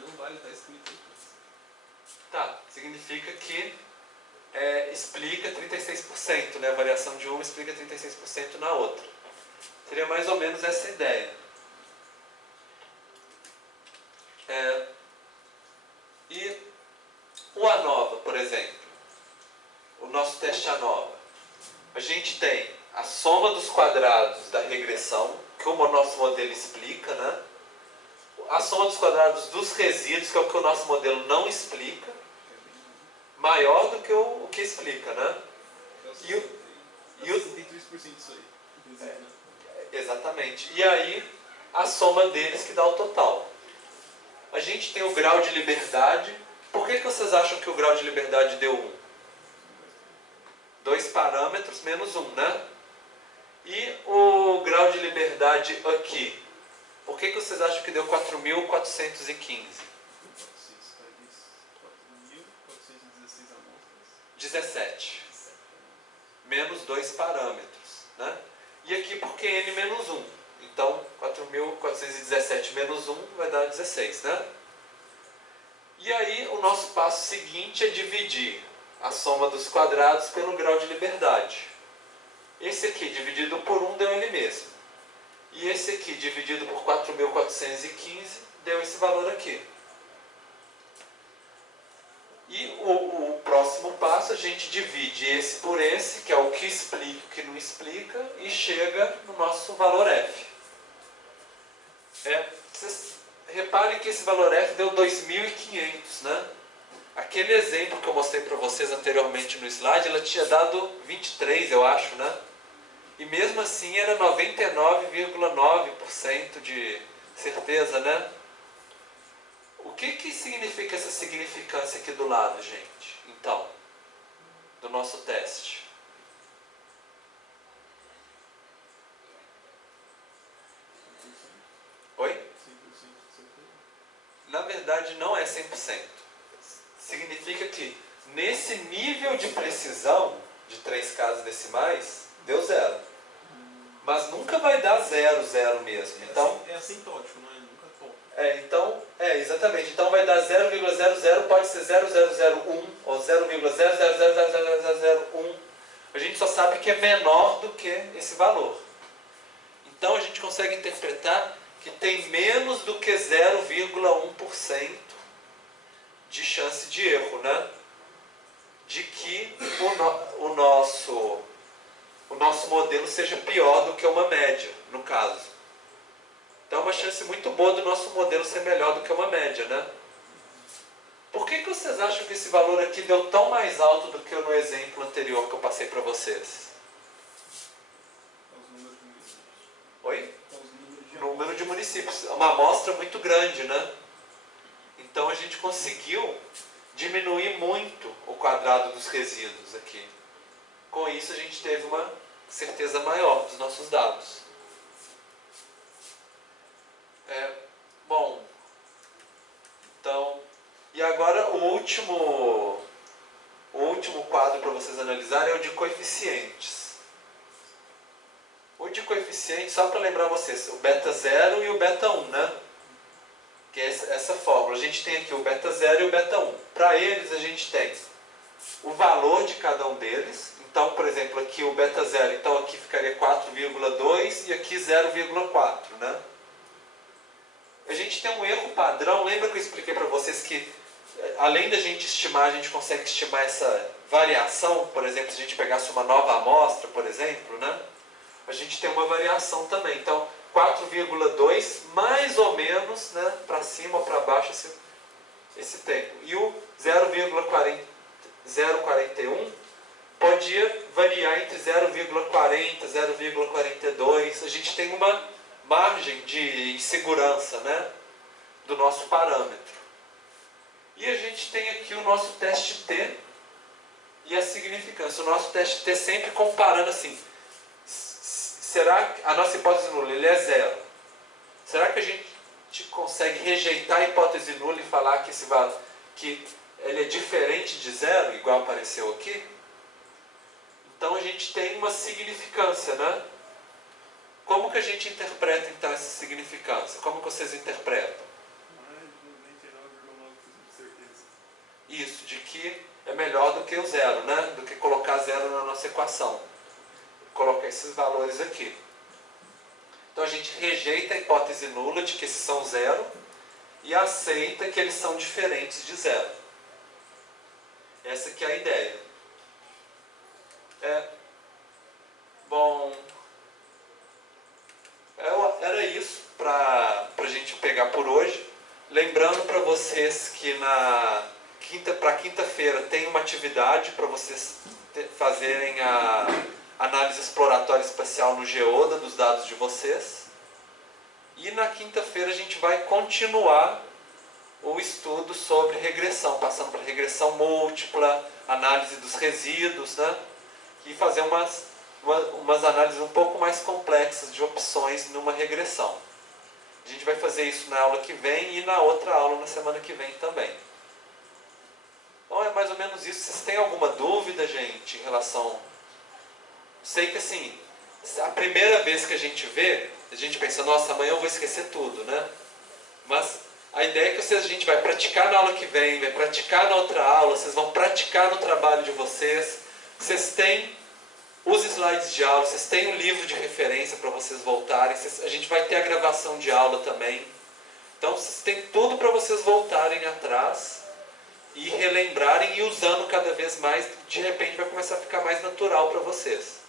Não vale, está escrito. Tá, significa que explica 36%, né? A variação de uma explica 36% na outra. Seria mais ou menos essa ideia. E o ANOVA, por exemplo, o nosso teste ANOVA. A gente tem a soma dos quadrados da regressão, que o nosso modelo explica, né? A soma dos quadrados dos resíduos, que é o que o nosso modelo não explica, maior do que o que explica, né? E o 63% disso aí. Exatamente. E aí, a soma deles que dá o total. A gente tem o grau de liberdade. Por que vocês acham que o grau de liberdade deu 1? 2 parâmetros menos 1, né? E o grau de liberdade aqui? Por que vocês acham que deu 4.415? 17. Menos 2 parâmetros, né? E aqui porque n menos 1. Então, 4.417 menos 1 vai dar 16, né? E aí, o nosso passo seguinte é dividir a soma dos quadrados pelo grau de liberdade. Esse aqui dividido por 1 deu ele mesmo. E esse aqui dividido por 4.415 deu esse valor aqui. E o próximo passo, a gente divide esse por esse, que é o que explica e o que não explica, e chega no nosso valor F. Vocês reparem que esse valor F deu 2.500, né? Aquele exemplo que eu mostrei para vocês anteriormente no slide, ela tinha dado 23, eu acho, né? E mesmo assim era 99,9% de Certeza, né? O que significa essa significância aqui do lado, gente? Então, do nosso teste. Oi? 100% de certeza. Na verdade, não é 100%. Significa que, nesse nível de precisão, de 3 casas decimais, deu 0. Mas nunca vai dar 0, 0 mesmo. Então, É assintótico, não é? Nunca conta. Exatamente. Então vai dar 0,00, pode ser 0,001 ou 0,0000001. A gente só sabe que é menor do que esse valor. Então a gente consegue interpretar que tem menos do que 0,1% de chance de erro, né? De que o nosso modelo seja pior do que uma média, no caso. Então é uma chance muito boa do nosso modelo ser melhor do que uma média, né? Por que vocês acham que esse valor aqui deu tão mais alto do que no exemplo anterior que eu passei para vocês? Os números de municípios. Oi? Os números de Número de municípios. É uma amostra muito grande, né? Então a gente conseguiu diminuir muito o quadrado dos resíduos aqui. Com isso a gente teve uma certeza maior dos nossos dados. Bom, então, e agora o último quadro para vocês analisarem é o de coeficientes. O de coeficientes, só para lembrar vocês, o beta 0 e o beta 1, né? Que é essa fórmula. A gente tem aqui o beta 0 e o beta 1. Para eles a gente tem o valor de cada um deles. Então, por exemplo, aqui o beta 0, então aqui ficaria 4,2 e aqui 0,4, né? A gente tem um erro padrão. Lembra que eu expliquei para vocês que, além da gente estimar, a gente consegue estimar essa variação? Por exemplo, se a gente pegasse uma nova amostra, por exemplo, né? A gente tem uma variação também. Então, 4,2 mais ou menos, né, para cima ou para baixo esse tempo. E o 0,41 podia variar entre 0,40 e 0,42. A gente tem uma margem de insegurança, né, do nosso parâmetro. E a gente tem aqui o nosso teste T e a significância. O nosso teste T sempre comparando assim, será que a nossa hipótese nula ele é 0? Será que a gente consegue rejeitar a hipótese nula e falar que que ele é diferente de 0, igual apareceu aqui? Então a gente tem uma significância, né? Como que a gente interpreta então essa significância? Como que vocês interpretam? Mais de 99,9% de certeza. Isso, de que é melhor do que o 0, né? Do que colocar 0 na nossa equação. Colocar esses valores aqui. Então a gente rejeita a hipótese nula de que esses são 0 e aceita que eles são diferentes de 0. Essa que é a ideia. Bom, era isso para a gente pegar por hoje. Lembrando para vocês que para quinta-feira tem uma atividade para vocês fazerem a análise exploratória espacial no Geoda dos dados de vocês. E na quinta-feira a gente vai continuar o estudo sobre regressão, passando para regressão múltipla, análise dos resíduos, né? E fazer umas análises um pouco mais complexas de opções numa regressão. A gente vai fazer isso na aula que vem e na outra aula na semana que vem também. Então é mais ou menos isso. Vocês têm alguma dúvida, gente, em relação... Sei que assim, a primeira vez que a gente vê, a gente pensa, nossa, amanhã eu vou esquecer tudo, né? Mas a ideia é que a gente vai praticar na aula que vem, vai praticar na outra aula, vocês vão praticar no trabalho de vocês. Vocês têm os slides de aula, vocês têm um livro de referência para vocês voltarem, a gente vai ter a gravação de aula também. Então vocês têm tudo para vocês voltarem atrás e relembrarem e usando cada vez mais, de repente vai começar a ficar mais natural para vocês.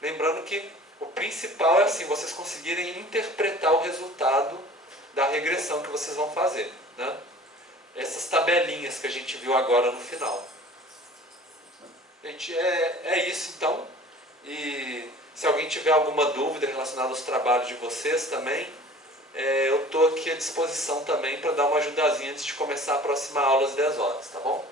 Lembrando que o principal é assim, vocês conseguirem interpretar o resultado da regressão que vocês vão fazer, né? Essas tabelinhas que a gente viu agora no final. Gente, é isso então. E se alguém tiver alguma dúvida relacionada aos trabalhos de vocês também, eu estou aqui à disposição também para dar uma ajudazinha antes de começar a próxima aula às 10 horas, tá bom?